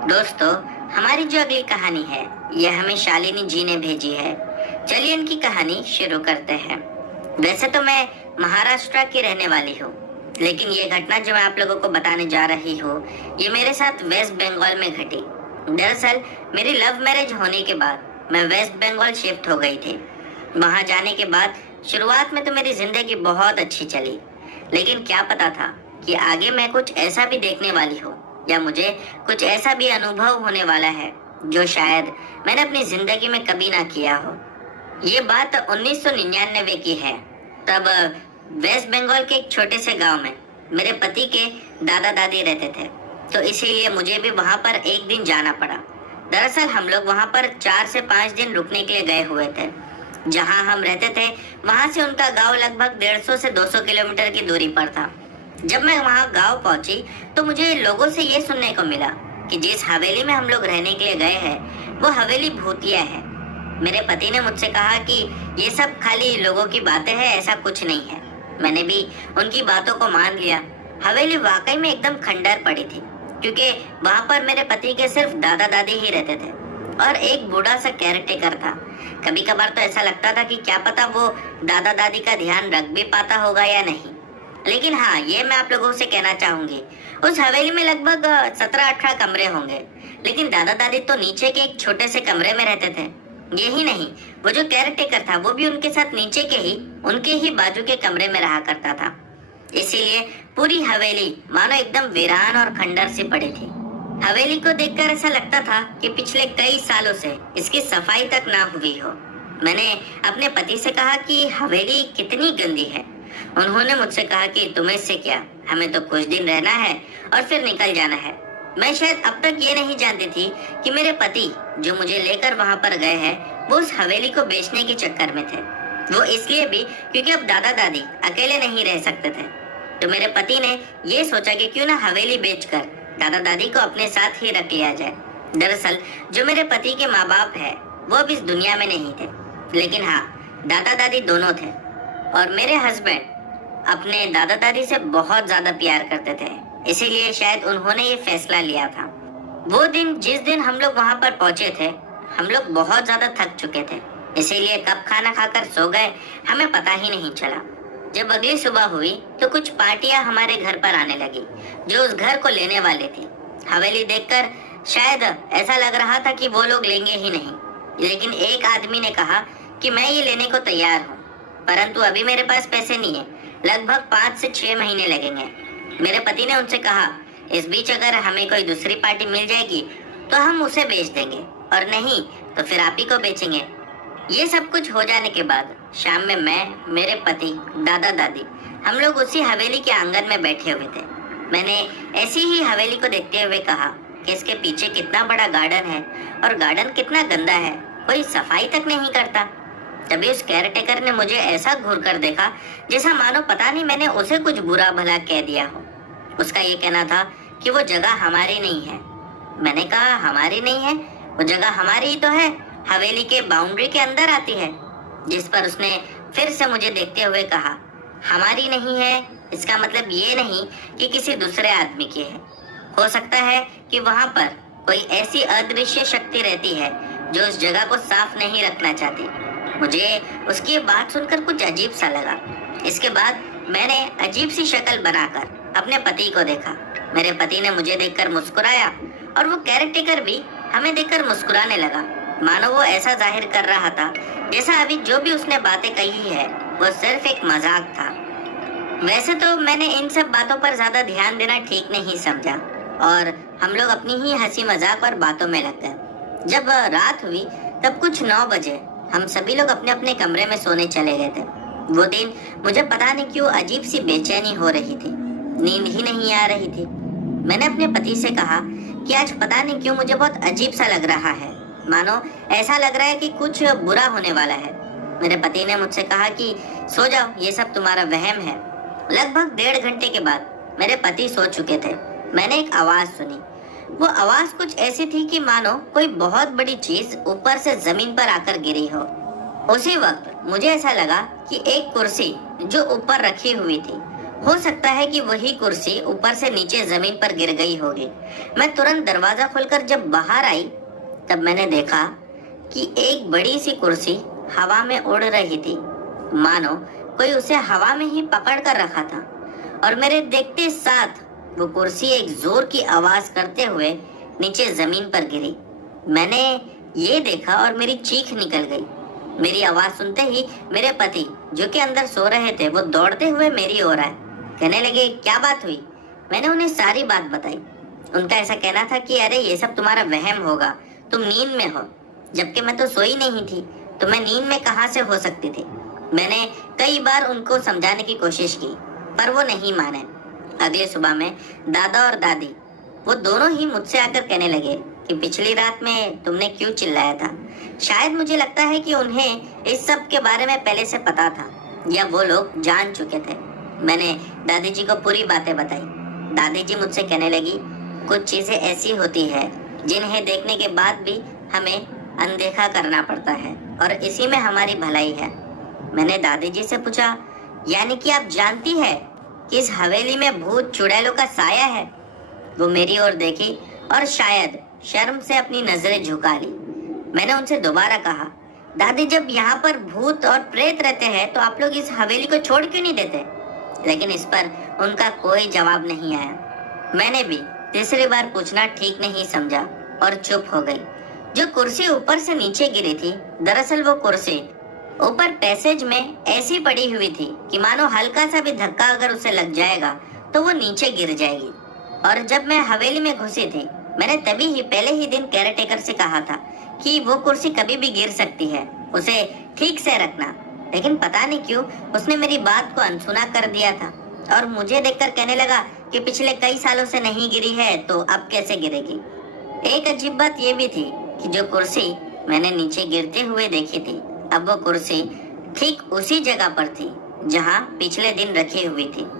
दोस्तों, हमारी जो अगली कहानी है यह हमें शालिनी जी ने भेजी है। चलिए इनकी कहानी शुरू करते हैं। वैसे तो मैं महाराष्ट्र की रहने वाली हूँ, लेकिन ये घटना जो मैं आप लोगों को बताने जा रही हूँ ये मेरे साथ वेस्ट बंगाल में घटी। दरअसल मेरी लव मैरिज होने के बाद मैं वेस्ट बंगाल शिफ्ट हो गई थी। वहां जाने के बाद शुरुआत में तो मेरी जिंदगी बहुत अच्छी चली, लेकिन क्या पता था कि आगे मैं कुछ ऐसा भी देखने वाली हूँ या मुझे कुछ ऐसा भी अनुभव होने वाला है जो शायद मैंने अपनी जिंदगी में कभी ना किया हो। ये बात 1999 की है। तब वेस्ट बंगाल के एक छोटे से गांव में मेरे पति के दादा दादी रहते थे, तो इसीलिए मुझे भी वहां पर एक दिन जाना पड़ा। दरअसल हम लोग वहां पर 4 से 5 दिन रुकने के लिए गए हुए थे। जहां हम रहते थे वहां से उनका गांव लगभग 150 से 200 किलोमीटर की दूरी पर था। जब मैं वहां गांव पहुंची तो मुझे लोगों से ये सुनने को मिला कि जिस हवेली में हम लोग रहने के लिए गए हैं वो हवेली भूतिया है। मेरे पति ने मुझसे कहा कि ये सब खाली लोगों की बातें हैं, ऐसा कुछ नहीं है। मैंने भी उनकी बातों को मान लिया। हवेली वाकई में एकदम खंडर पड़ी थी, क्योंकि वहां पर मेरे पति के सिर्फ दादा दादी ही रहते थे और एक बूढ़ा सा केयरटेकर था। कभी कभार तो ऐसा लगता था कि क्या पता वो दादा दादी का ध्यान रख भी पाता होगा या नहीं। लेकिन हाँ, ये मैं आप लोगों से कहना चाहूंगी, उस हवेली में लगभग 17-18 कमरे होंगे, लेकिन दादा दादी तो नीचे के एक छोटे से कमरे में रहते थे। यही नहीं, वो जो केयरटेकर था वो भी उनके साथ नीचे के ही उनके ही बाजू के कमरे में रहा करता था। इसीलिए पूरी हवेली मानो एकदम वीरान और खंडर सी पड़ी थी। हवेली को देखकर ऐसा लगता था कि पिछले कई सालों से इसकी सफाई तक ना हुई हो। मैंने अपने पति से कहा कि हवेली कितनी गंदी है। उन्होंने मुझसे कहा कि तुम्हें इससे क्या, हमें तो कुछ दिन रहना है और फिर निकल जाना है। मैं शायद अब तक ये नहीं जानती थी कि मेरे पति जो मुझे लेकर वहां पर गए हैं वो उस हवेली को बेचने के चक्कर में थे। वो इसलिए भी क्योंकि अब दादा दादी अकेले नहीं रह सकते थे। तो मेरे पति ने ये सोचा कि क्यों ना हवेली बेचकर दादा दादी को अपने साथ ही रख लिया जाए। दरअसल जो मेरे पति के माँ बाप है वो अब इस दुनिया में नहीं थे, लेकिन हाँ, दादा दादी दोनों थे और मेरे हस्बैंड अपने दादा दादी से बहुत ज्यादा प्यार करते थे। इसीलिए शायद उन्होंने ये फैसला लिया था। वो दिन जिस दिन हम लोग वहां पर पहुंचे थे, हम लोग बहुत ज्यादा थक चुके थे, इसीलिए कब खाना खाकर सो गए हमें पता ही नहीं चला। जब अगली सुबह हुई तो कुछ पार्टियां हमारे घर पर आने लगी जो उस घर को लेने वाले थी। हवेली देखकर शायद ऐसा लग रहा था कि वो लोग लेंगे ही नहीं, लेकिन एक आदमी ने कहा कि मैं ये लेने को तैयार हूँ, परंतु अभी मेरे पास पैसे नहीं है, लगभग 5 से 6 महीने लगेंगे। मेरे पति ने उनसे कहा, इस बीच अगर हमें कोई दूसरी पार्टी मिल जाएगी तो हम उसे बेच देंगे, और नहीं तो फिर आप ही को बेचेंगे। ये सब कुछ हो जाने के बाद शाम में मैं, मेरे पति, दादा दादी हम लोग उसी हवेली के आंगन में बैठे हुए थे। मैंने ऐसी ही हवेली को देखते हुए कहा कि इसके पीछे कितना बड़ा गार्डन है और गार्डन कितना गंदा है, कोई सफाई तक नहीं करता। तभी उस केयरटेकर ने मुझे ऐसा घूर कर देखा जैसा मानो पता नहीं मैंने उसे कुछ बुरा भला कह दिया हो। उसका ये कहना था कि वो जगह हमारी नहीं है। मैंने कहा, हमारी नहीं है? वो जगह हमारी ही तो है, हवेली के बाउंड्री के अंदर आती है। जिस पर उसने फिर से मुझे देखते हुए कहा, हमारी नहीं है इसका मतलब ये नहीं कि किसी दूसरे आदमी की है। हो सकता है कि वहां पर कोई ऐसी अदृश्य शक्ति रहती है जो उस जगह को साफ नहीं रखना चाहती। मुझे उसकी बात सुनकर कुछ अजीब सा लगा। इसके बाद मैंने अजीब सी शक्ल बनाकर अपने पति को देखा। मेरे पति ने मुझे देखकर मुस्कुराया और वो केयरटेकर भी हमें देखकर मुस्कुराने लगा, मानो वो ऐसा जाहिर कर रहा था जैसा अभी जो भी उसने बातें कही है वो सिर्फ एक मजाक था। वैसे तो मैंने इन सब बातों पर ज्यादा ध्यान देना ठीक नहीं समझा और हम लोग अपनी ही हंसी मजाक और बातों में लग गए। जब रात हुई तब कुछ 9 बजे हम सभी लोग अपने अपने कमरे में सोने चले गए थे। वो दिन मुझे पता नहीं क्यों अजीब सी बेचैनी हो रही थी, नींद ही नहीं आ रही थी। मैंने अपने पति से कहा कि आज पता नहीं क्यों मुझे बहुत अजीब सा लग रहा है, मानो ऐसा लग रहा है कि कुछ बुरा होने वाला है। मेरे पति ने मुझसे कहा कि सो जाओ, ये सब तुम्हारा वहम है। लगभग 1.5 घंटे के बाद मेरे पति सो चुके थे। मैंने एक आवाज सुनी। वो आवाज कुछ ऐसी थी कि मानो कोई बहुत बड़ी चीज ऊपर से जमीन पर आकर गिरी हो। उसी वक्त मुझे ऐसा लगा कि एक कुर्सी जो ऊपर रखी हुई थी, हो सकता है कि वही कुर्सी ऊपर से नीचे जमीन पर गिर गई होगी। मैं तुरंत दरवाजा खोलकर जब बाहर आई तब मैंने देखा कि एक बड़ी सी कुर्सी हवा में उड़ रही थी, मानो कोई उसे हवा में ही पकड़ कर रखा था। और मेरे देखते साथ वो कुर्सी एक जोर की आवाज करते हुए नीचे जमीन पर गिरी। मैंने ये देखा और मेरी चीख निकल गई। मेरी आवाज सुनते ही मेरे पति, जो कि अंदर सो रहे थे, वो दौड़ते हुए मेरी ओर आए। कहने लगे, क्या बात हुई? मैंने उन्हें सारी बात बताई। उनका ऐसा कहना था कि अरे ये सब तुम्हारा वहम होगा, तुम नींद में हो। जबकि मैं तो सोई नहीं थी, तो मैं नींद में कहां से हो सकती थी। मैंने कई बार उनको समझाने की कोशिश की, पर वो नहीं माने। अगली सुबह में दादा और दादी, वो दोनों ही मुझसे आकर कहने लगे कि पिछली रात में तुमने क्यों चिल्लाया था। शायद मुझे लगता है कि उन्हें इस सब के बारे में पहले से पता था, या वो लोग जान चुके थे। मैंने दादी जी को पूरी बातें बताई। दादी जी मुझसे कहने लगी, कुछ चीजें ऐसी होती है जिन्हें देखने के बाद भी हमें अनदेखा करना पड़ता है, और इसी में हमारी भलाई है। मैंने दादी जी से पूछा, यानी कि आप जानती है कि इस हवेली में भूत चुड़ैलों का साया है? वो मेरी ओर देखी और शायद शर्म से अपनी नजरें झुका ली। मैंने उनसे दोबारा कहा, दादी, जब यहाँ पर भूत और प्रेत रहते हैं तो आप लोग इस हवेली को छोड़ क्यों नहीं देते? लेकिन इस पर उनका कोई जवाब नहीं आया। मैंने भी तीसरी बार पूछना ठीक नहीं समझा और चुप हो गई। जो कुर्सी ऊपर से नीचे गिरी थी, दरअसल वो कुर्सी ऊपर पैसेज में ऐसी पड़ी हुई थी कि मानो हल्का सा भी धक्का अगर उसे लग जाएगा तो वो नीचे गिर जाएगी। और जब मैं हवेली में घुसी थी, मैंने तभी ही पहले ही दिन केयरटेकर से कहा था कि वो कुर्सी कभी भी गिर सकती है, उसे ठीक से रखना। लेकिन पता नहीं क्यों उसने मेरी बात को अनसुना कर दिया था और मुझे देखकर कहने लगा कि पिछले कई सालों से नहीं गिरी है तो अब कैसे गिरेगी। एक अजीब बात यह भी थी कि जो कुर्सी मैंने नीचे गिरते हुए देखी थी, अब वो कुर्सी ठीक उसी जगह पर थी जहां पिछले दिन रखी हुई थी।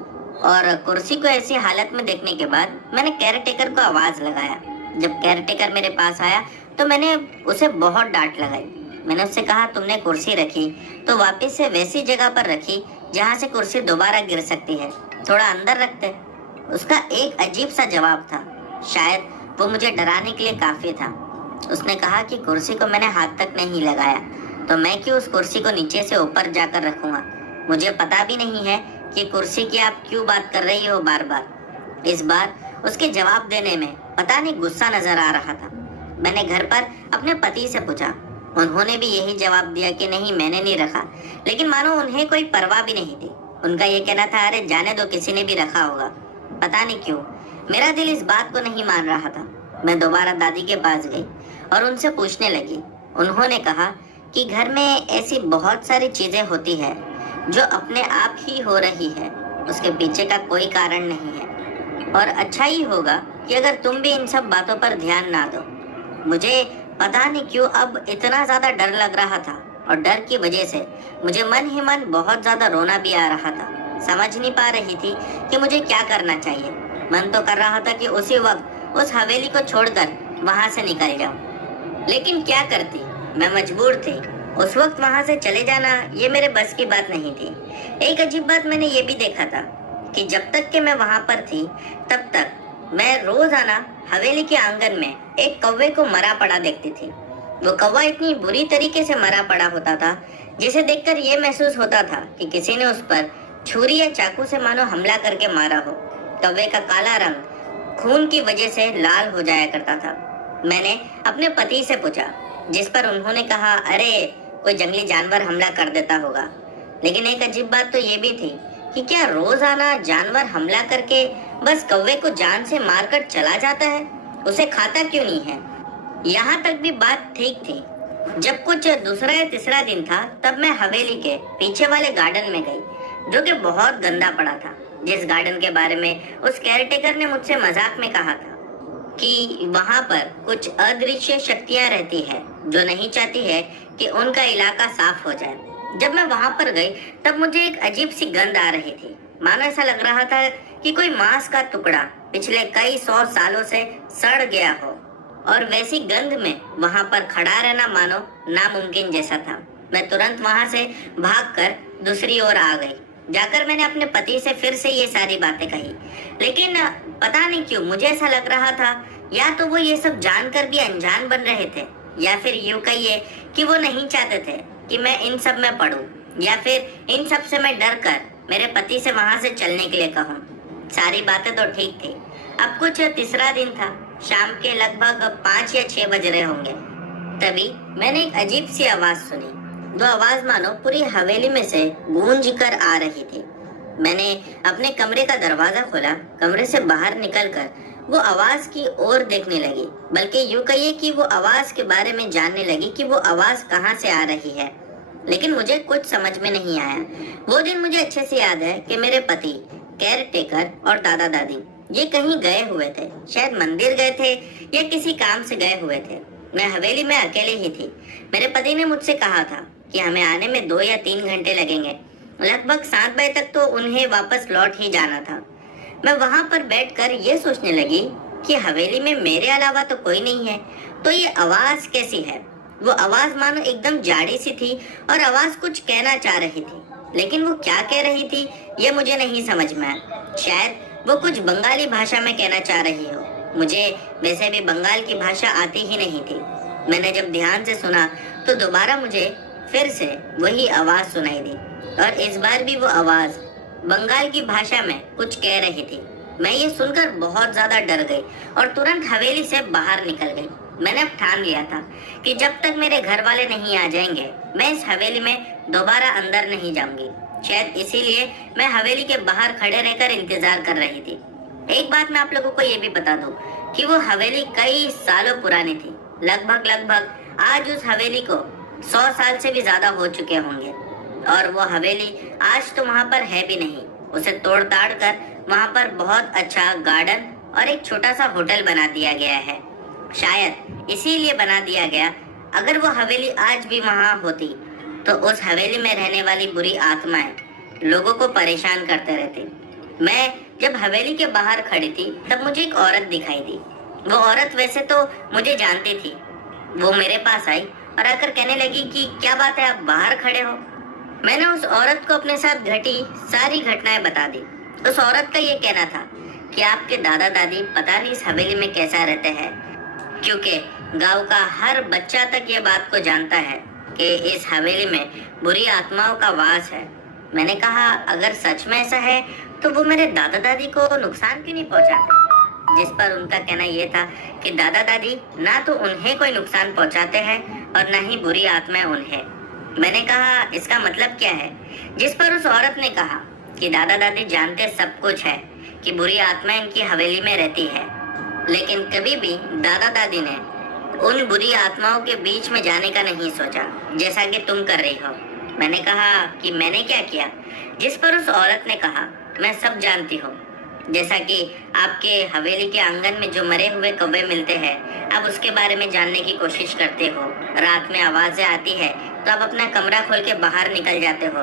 और कुर्सी को ऐसी हालत में देखने के बाद मैंने केयरटेकर को आवाज लगाया। जब केयरटेकर मेरे पास आया तो मैंने उसे बहुत डांट लगाई। मैंने उससे कहा, तुमने कुर्सी रखी तो वापस से वैसी जगह पर रखी जहां से कुर्सी दोबारा गिर सकती है, थोड़ा अंदर रखते। उसका एक अजीब सा जवाब था, शायद वो मुझे डराने के लिए काफी था। उसने कहा कि कुर्सी को मैंने हाथ तक नहीं लगाया, तो मैं क्यों उस कुर्सी को नीचे से ऊपर जाकर रखूंगा। मुझे पता भी नहीं है कि कुर्सी की आप क्यों बात कर रही हो बार बार। इस बार उसके जवाब देने में पता नहीं गुस्सा नजर आ रहा था। मैंने घर पर अपने पति से पूछा, उन्होंने भी यही जवाब दिया कि नहीं, मैंने नहीं रखा। लेकिन मानो उन्हें कोई परवाह भी नहीं थी। उनका ये कहना था, अरे जाने दो, किसी ने भी रखा होगा। पता नहीं क्यों मेरा दिल इस बात को नहीं मान रहा था। मैं दोबारा दादी के पास गई और उनसे पूछने लगी। उन्होंने कहा कि घर में ऐसी बहुत सारी चीजें होती है जो अपने आप ही हो रही है, उसके पीछे का कोई कारण नहीं है, और अच्छा ही होगा कि अगर तुम भी इन सब बातों पर ध्यान ना दो। मुझे पता नहीं क्यों अब इतना ज्यादा डर लग रहा था, और डर की वजह से मुझे मन ही मन बहुत ज्यादा रोना भी आ रहा था। समझ नहीं पा रही थी कि मुझे क्या करना चाहिए। मन तो कर रहा था कि उसी वक्त उस हवेली को छोड़कर वहां से निकल जाऊं, लेकिन क्या करती, मैं मजबूर थी। उस वक्त वहां से चले जाना ये मेरे बस की बात नहीं थी। एक अजीब बात मैंने ये भी देखा था कि जब तक कि मैं वहां पर थी तब तक मैं रोजाना हवेली के आंगन में एक कौवे को मरा पड़ा देखती थी। वो कौवा इतनी बुरी तरीके से मरा पड़ा होता था, जिसे देखकर ये महसूस होता था कि किसी ने उस पर छुरी या चाकू से मानो हमला करके मारा हो। कौवे का काला रंग खून की वजह से लाल हो जाया करता था। मैंने अपने पति से पूछा, जिस पर उन्होंने कहा, अरे कोई जंगली जानवर हमला कर देता होगा। लेकिन एक अजीब बात तो ये भी थी कि क्या रोजाना जानवर हमला करके बस कौवे को जान से मारकर चला जाता है, उसे खाता क्यों नहीं है? यहाँ तक भी बात ठीक थी। जब कुछ दूसरा या तीसरा दिन था तब मैं हवेली के पीछे वाले गार्डन में गई, जो कि बहुत गंदा पड़ा था। जिस गार्डन के बारे में उस केयरटेकर ने मुझसे मजाक में कहा था कि वहां पर कुछ अदृश्य शक्तियां रहती है जो नहीं चाहती है कि उनका इलाका साफ हो जाए। जब मैं वहां पर गई तब मुझे एक अजीब सी गंध आ रही थी, मानो ऐसा लग रहा था कि कोई मांस का टुकड़ा पिछले कई 100 सालों से सड़ गया हो, और वैसी गंध में वहां पर खड़ा रहना मानो नामुमकिन जैसा था। मैं तुरंत वहां से भागकर दूसरी ओर आ गई। जाकर मैंने अपने पति से फिर से ये सारी बातें कही, लेकिन पता नहीं क्यों मुझे ऐसा लग रहा था या तो वो ये सब जानकर भी अनजान बन रहे थे, या फिर यूं कहिए कि वो नहीं चाहते थे कि मैं इन सब में पड़ूं, या फिर इन सब से मैं डर कर मेरे पति से वहां से चलने के लिए कहूं। सारी बातें तो ठीक थी। अब कुछ तीसरा दिन था शाम के लगभग 5 या 6 बज रहे होंगे। तभी मैंने एक अजीब सी आवाज सुनी। वो आवाज मानो पूरी हवेली में से गूंज कर आ रही थी। मैंने अपने कमरे का दरवाजा खोला, कमरे से बाहर निकलकर वो आवाज की ओर देखने लगी, बल्कि यूं कहिए कि वो आवाज के बारे में जानने लगी कि वो आवाज कहाँ से आ रही है। लेकिन मुझे कुछ समझ में नहीं आया। वो दिन मुझे अच्छे से याद है कि मेरे पति, केयर टेकर और दादा दादी ये कहीं गए हुए थे, शायद मंदिर गए थे या किसी काम से गए हुए थे। मैं हवेली में अकेले ही थी। मेरे पति ने मुझसे कहा था कि हमें आने में 2 या 3 घंटे लगेंगे। लगभग 7 बजे तक तो उन्हें वापस लौट ही जाना था। मैं वहां पर बैठकर ये सोचने लगी कि हवेली में मेरे अलावा तो कोई नहीं है, तो ये आवाज कैसी है। वो आवाज मानो एकदम जाड़ी सी थी और आवाज कुछ कहना चाह रही थी, लेकिन वो क्या कह रही थी ये मुझे नहीं समझ में आया। शायद वो कुछ बंगाली भाषा में कहना चाह रही हो। मुझे वैसे भी बंगाल की भाषा आती ही नहीं थी। मैंने जब ध्यान से सुना तो दोबारा मुझे फिर से वही आवाज सुनाई दी, और इस बार भी वो आवाज बंगाल की भाषा में कुछ कह रही थी। मैं ये सुनकर बहुत ज्यादा डर गई और तुरंत हवेली से बाहर निकल गई। मैंने अब ठान लिया था कि जब तक मेरे घर वाले नहीं आ जाएंगे मैं इस हवेली में दोबारा अंदर नहीं जाऊंगी। शायद इसीलिए मैं हवेली के बाहर खड़े रहकर इंतजार कर रही थी। एक बात मैं आप लोगों को ये भी बता दूं कि वो हवेली कई सालों पुरानी थी। लगभग आज उस हवेली को 100 साल से भी ज्यादा हो चुके होंगे, और वो हवेली आज तो वहाँ पर है भी नहीं। उसे तोड़ ताड़ कर वहाँ पर बहुत अच्छा गार्डन और एक छोटा सा होटल बना दिया गया है। शायद इसीलिए बना दिया गया। अगर वो हवेली आज भी वहाँ होती तो उस हवेली में रहने वाली बुरी आत्माएं लोगों को परेशान करते रहती। मैं जब हवेली के बाहर खड़ी थी तब मुझे एक औरत दिखाई दी। वो औरत वैसे तो मुझे जानती थी। वो मेरे पास आई और आकर कहने लगी कि क्या बात है, आप बाहर खड़े हो। मैंने उस औरत को अपने साथ घटी सारी घटनाएं बता दी। उस औरत का ये कहना था कि आपके दादा दादी पता नहीं इस हवेली में कैसा रहते हैं, क्योंकि गांव का हर बच्चा तक ये बात को जानता है कि इस हवेली में बुरी आत्माओं का वास है। मैंने कहा अगर सच में ऐसा है तो वो मेरे दादा दादी को नुकसान क्यों नहीं पहुंचाते। जिस पर उनका कहना यह था कि दादा दादी ना तो उन्हें कोई नुकसान पहुंचाते हैं और न ही बुरी आत्माएं उन्हें। मैंने कहा इसका मतलब क्या है। जिस पर उस औरत ने कहा कि दादा दादी जानते सब कुछ है कि बुरी आत्माएं इनकी हवेली में रहती है, लेकिन कभी भी दादा दादी ने उन बुरी आत्माओं के बीच में जाने का नहीं सोचा, जैसा कि तुम कर रही हो। मैंने कहा कि मैंने क्या किया। जिस पर उस औरत ने कहा मैं सब जानती हूँ। जैसा कि आपके हवेली के आंगन में जो मरे हुए कौवे मिलते हैं, आप उसके बारे में जानने की कोशिश करते हो। रात में आवाजें आती है तो आप अपना कमरा खोल के बाहर निकल जाते हो।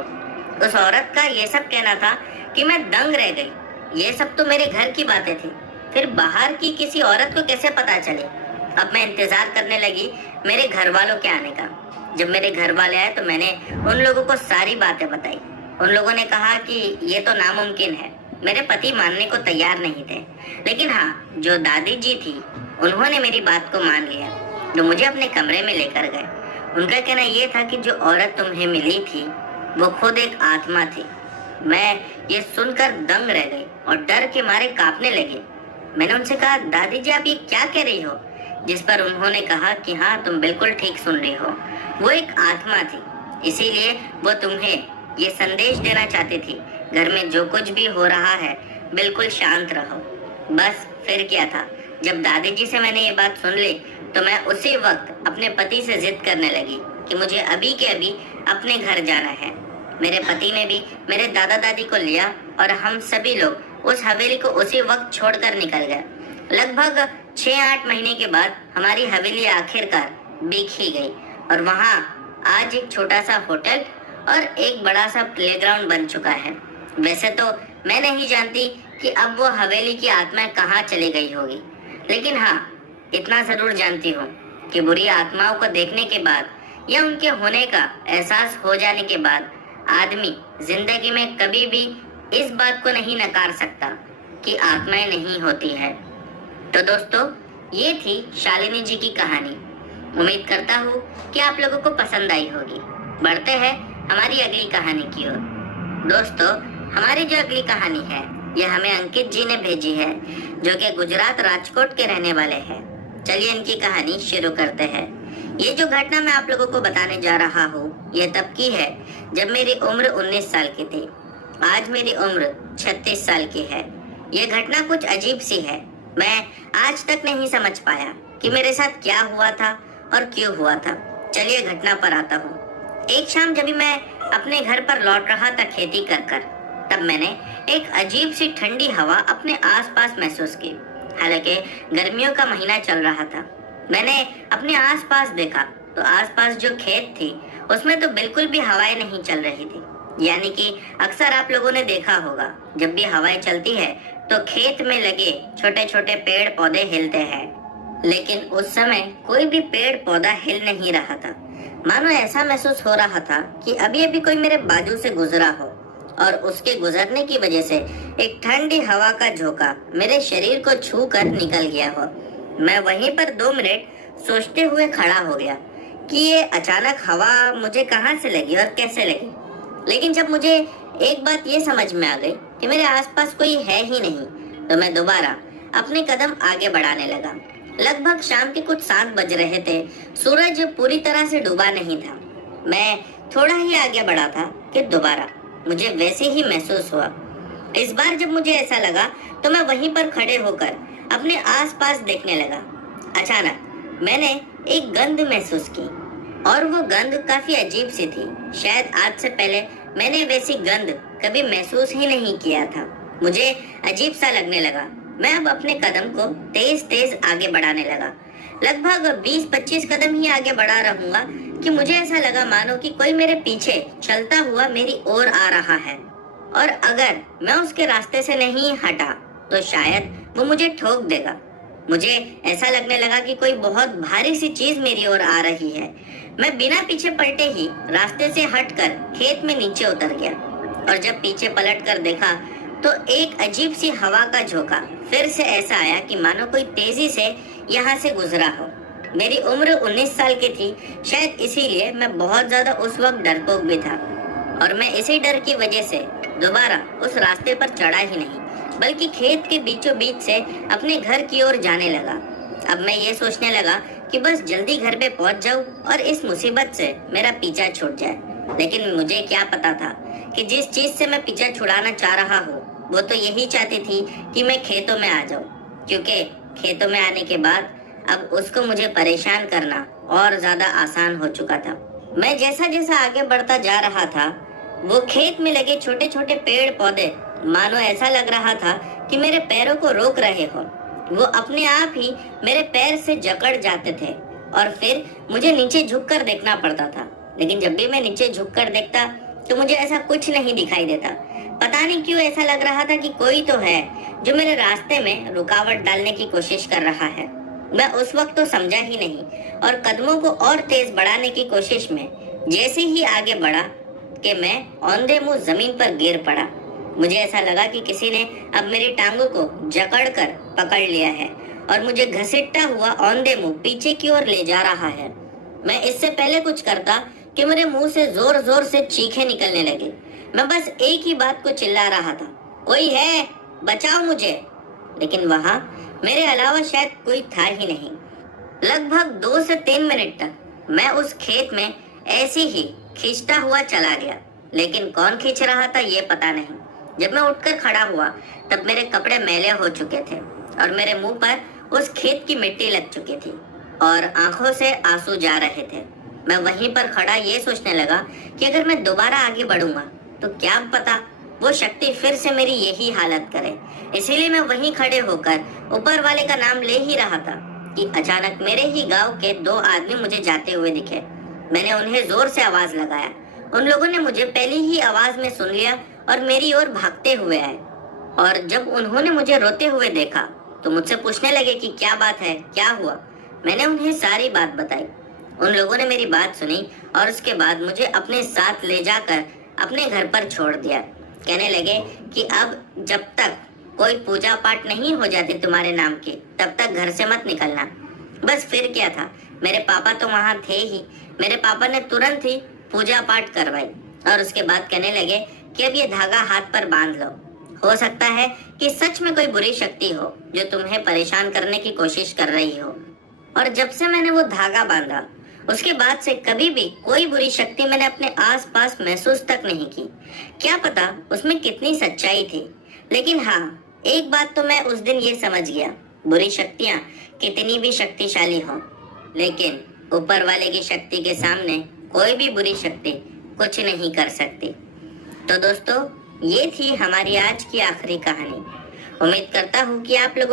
उस औरत का ये सब कहना था कि मैं दंग रह गई। ये सब तो मेरे घर की बातें थी, फिर बाहर की किसी औरत को कैसे पता चले। अब मैं इंतजार करने लगी मेरे घर वालों के आने का। जब मेरे घर वाले आए तो मैंने उन लोगों को सारी बातें बताई। उन लोगों ने कहा कि ये तो नामुमकिन है। मेरे पति मानने को तैयार नहीं थे, लेकिन हाँ, जो दादी जी थी उन्होंने मेरी बात को मान लिया, जो मुझे अपने कमरे में लेकर गए। उनका कहना यह था कि जो औरत तुम्हें मिली थी वो खुद एक आत्मा थी। मैं ये सुनकर दंग रह गई और डर के मारे कांपने लगी। मैंने उनसे कहा दादी जी आप ये क्या कह रही हो। जिस पर उन्होंने कहा कि हाँ तुम बिल्कुल ठीक सुन रही हो, वो एक आत्मा थी, इसीलिए वो तुम्हें ये संदेश देना चाहती थी घर में जो कुछ भी हो रहा है बिल्कुल शांत रहो। बस फिर क्या था, जब दादी जी से मैंने ये बात सुन ली तो मैं उसी वक्त अपने पति से जिद करने लगी कि मुझे अभी के अभी अपने घर जाना है। मेरे पति ने भी मेरे दादा दादी को लिया और हम सभी लोग उस हवेली को उसी वक्त छोड़कर निकल गए। लगभग 6-8 महीने के बाद हमारी हवेली आखिरकार बिक ही गई और वहाँ आज एक छोटा सा होटल और एक बड़ा सा प्लेग्राउंड बन चुका है। वैसे तो मैं नहीं जानती कि अब वो हवेली की आत्मा कहाँ चली गई होगी, लेकिन हाँ इतना जरूर जानती हूँ कि बुरी आत्माओं को देखने के बाद या उनके होने का एहसास हो जाने के बाद आदमी जिंदगी में कभी भी इस बात को नहीं नकार सकता कि आत्माएं नहीं होती है। तो दोस्तों ये थी शालिनी जी की कहानी। उम्मीद करता हूँ कि आप लोगों को पसंद आई होगी। बढ़ते हैं हमारी अगली कहानी की ओर। दोस्तों हमारी जो अगली कहानी है ये हमें अंकित जी ने भेजी है, जो कि गुजरात राजकोट के रहने वाले हैं। चलिए इनकी कहानी शुरू करते हैं। ये जो घटना मैं आप लोगों को बताने जा रहा हूँ, ये तब की है जब मेरी उम्र 19 साल की थी। आज मेरी उम्र 36 साल की है। ये घटना कुछ अजीब सी है। मैं आज तक नहीं समझ पाया कि मेरे साथ क्या हुआ था और क्यों हुआ था। चलिए घटना पर आता हूँ। एक शाम जब मैं अपने घर पर लौट रहा था खेती कर, तब मैंने एक अजीब सी ठंडी हवा अपने आसपास महसूस की। हालांकि गर्मियों का महीना चल रहा था। मैंने अपने आसपास देखा तो आसपास जो खेत थी उसमें तो बिल्कुल भी हवाएं नहीं चल रही थी। यानी कि अक्सर आप लोगों ने देखा होगा, जब भी हवाएं चलती है तो खेत में लगे छोटे छोटे पेड़ पौधे हिलते हैं, लेकिन उस समय कोई भी पेड़ पौधा हिल नहीं रहा था। मानो ऐसा महसूस हो रहा था कि अभी अभी कोई मेरे बाजू से गुजरा हो और उसके गुजरने की वजह से एक ठंडी हवा का झोंका मेरे शरीर को छू कर निकल गया हो। मैं वहीं पर 2 मिनट सोचते हुए खड़ा हो गया कि ये अचानक हवा मुझे कहां से लगी और कैसे लगी। लेकिन जब मुझे एक बात ये समझ में आ गई कि मेरे आसपास कोई है ही नहीं, तो मैं दोबारा अपने कदम आगे बढ़ाने लगा। लगभग शाम के कुछ 7 बज रहे थे। सूरज पूरी तरह से डूबा नहीं था। मैं थोड़ा ही आगे बढ़ा था कि दोबारा मुझे वैसे ही महसूस हुआ। इस बार जब मुझे ऐसा लगा तो मैं वहीं पर खड़े होकर अपने आसपास देखने लगा। अचानक मैंने एक गंध महसूस की और वो गंध काफी अजीब सी थी। शायद आज से पहले मैंने वैसी गंध कभी महसूस ही नहीं किया था। मुझे अजीब सा लगने लगा। मैं अब अपने कदम को तेज तेज आगे बढ़ाने लगा। लगभग 20-25 कदम ही आगे बढ़ा रहूंगा कि मुझे ऐसा लगा मानो कि कोई मेरे पीछे चलता हुआ मेरी ओर आ रहा है, और अगर मैं उसके रास्ते से नहीं हटा तो शायद वो मुझे ठोक देगा। मुझे ऐसा लगने लगा कि कोई बहुत भारी सी चीज मेरी ओर आ रही है। मैं बिना पीछे पलटे ही रास्ते से हटकर खेत में नीचे उतर गया, और जब पीछे पलट कर देखा तो एक अजीब सी हवा का झोंका फिर से ऐसा आया कि मानो कोई तेजी से यहाँ से गुजरा हो। मेरी उम्र 19 साल की थी, शायद इसीलिए मैं बहुत ज्यादा उस वक्त डरपोक भी था, और मैं इसी डर की वजह से दोबारा उस रास्ते पर चढ़ा ही नहीं, बल्कि खेत के बीचों बीच से अपने घर की ओर जाने लगा। अब मैं ये सोचने लगा कि बस जल्दी घर पे पहुंच जाऊं और इस मुसीबत से मेरा पीछा छूट जाए। लेकिन मुझे क्या पता था कि जिस चीज से मैं पीछा छुड़ाना चाह रहा हूँ वो तो यही चाहती थी कि मैं खेतों में आ जाऊं, क्योंकि खेतों में आने के बाद अब उसको मुझे परेशान करना और ज्यादा आसान हो चुका था। मैं जैसा जैसा आगे बढ़ता जा रहा था, वो खेत में लगे छोटे छोटे पेड़ पौधे मानो ऐसा लग रहा था कि मेरे पैरों को रोक रहे हो। वो अपने आप ही मेरे पैर से जकड़ जाते थे और फिर मुझे नीचे झुककर देखना पड़ता था। लेकिन जब भी मैं नीचे झुककर देखता तो मुझे ऐसा कुछ नहीं दिखाई देता। पता नहीं क्यों ऐसा लग रहा था कि कोई तो है जो मेरे रास्ते में रुकावट डालने की कोशिश कर रहा है। मैं उस वक्त तो समझा ही नहीं, और कदमों को और तेज बढ़ाने की कोशिश में जैसे ही आगे बढ़ा कि मैं औंधे मुंह जमीन पर गिर पड़ा। मुझे ऐसा लगा कि किसी ने अब मेरी टांगों को जकड़कर पकड़ लिया है और मुझे घसीटता हुआ औंधे मुंह पीछे की ओर ले जा रहा है। मैं इससे पहले कुछ करता कि मेरे मुंह से जोर जोर से चीखें निकलने लगी। मैं बस एक ही बात को चिल्ला रहा था, कोई है, बचाओ मुझे। लेकिन वहां मेरे अलावा शायद कोई था ही नहीं। लगभग 2 से 3 मिनट तक मैं उस खेत में ऐसे ही खींचता हुआ चला गया, लेकिन कौन खींच रहा था ये पता नहीं। जब मैं उठकर खड़ा हुआ तब मेरे कपड़े मैले हो चुके थे और मेरे मुंह पर उस खेत की मिट्टी लग चुकी थी और आंखों से आंसू जा रहे थे। मैं वहीं पर खड़ा ये सोचने लगा कि अगर मैं दोबारा आगे बढ़ूंगा तो क्या पता वो शक्ति फिर से मेरी यही हालत करे। इसीलिए मैं वहीं खड़े होकर ऊपर वाले का नाम ले ही रहा था कि अचानक मेरे ही गांव के 2 आदमी मुझे जाते हुए दिखे। मैंने उन्हें जोर से आवाज लगाया। उन लोगों ने मुझे पहली ही आवाज में सुन लिया और मेरी ओर भागते हुए आए, और जब उन्होंने मुझे रोते हुए देखा तो मुझसे पूछने लगे कि क्या बात है, क्या हुआ। मैंने उन्हें सारी बात बताई। उन लोगों ने मेरी बात सुनी और उसके बाद मुझे अपने साथ ले जाकर अपने घर पर छोड़ दिया। कहने लगे कि अब जब तक कोई पूजा पाठ नहीं हो जाती तुम्हारे नाम की, तब तक घर से मत निकलना। बस फिर क्या था, मेरे पापा तो वहां थे ही। मेरे पापा ने तुरंत ही पूजा पाठ करवाई और उसके बाद कहने लगे कि अब ये धागा हाथ पर बांध लो। हो सकता है कि सच में कोई बुरी शक्ति हो जो तुम्हें परेशान करने की कोशिश कर रही हो। और जब से मैंने वो धागा बांधा उसके बाद से कभी भी कोई बुरी शक्ति मैंने अपने आसपास महसूस तक नहीं की। क्या पता उसमें कितनी सच्चाई थी, लेकिन हाँ, एक बात तो मैं उस दिन ये समझ गया, बुरी शक्तियाँ कितनी भी शक्तिशाली हों, लेकिन ऊपर वाले की शक्ति के सामने कोई भी बुरी शक्ति कुछ नहीं कर सकती। तो दोस्तों, ये थी हमारी आज की आखिरी कहानी। उम्मीद करता हूँ कि आप लोगों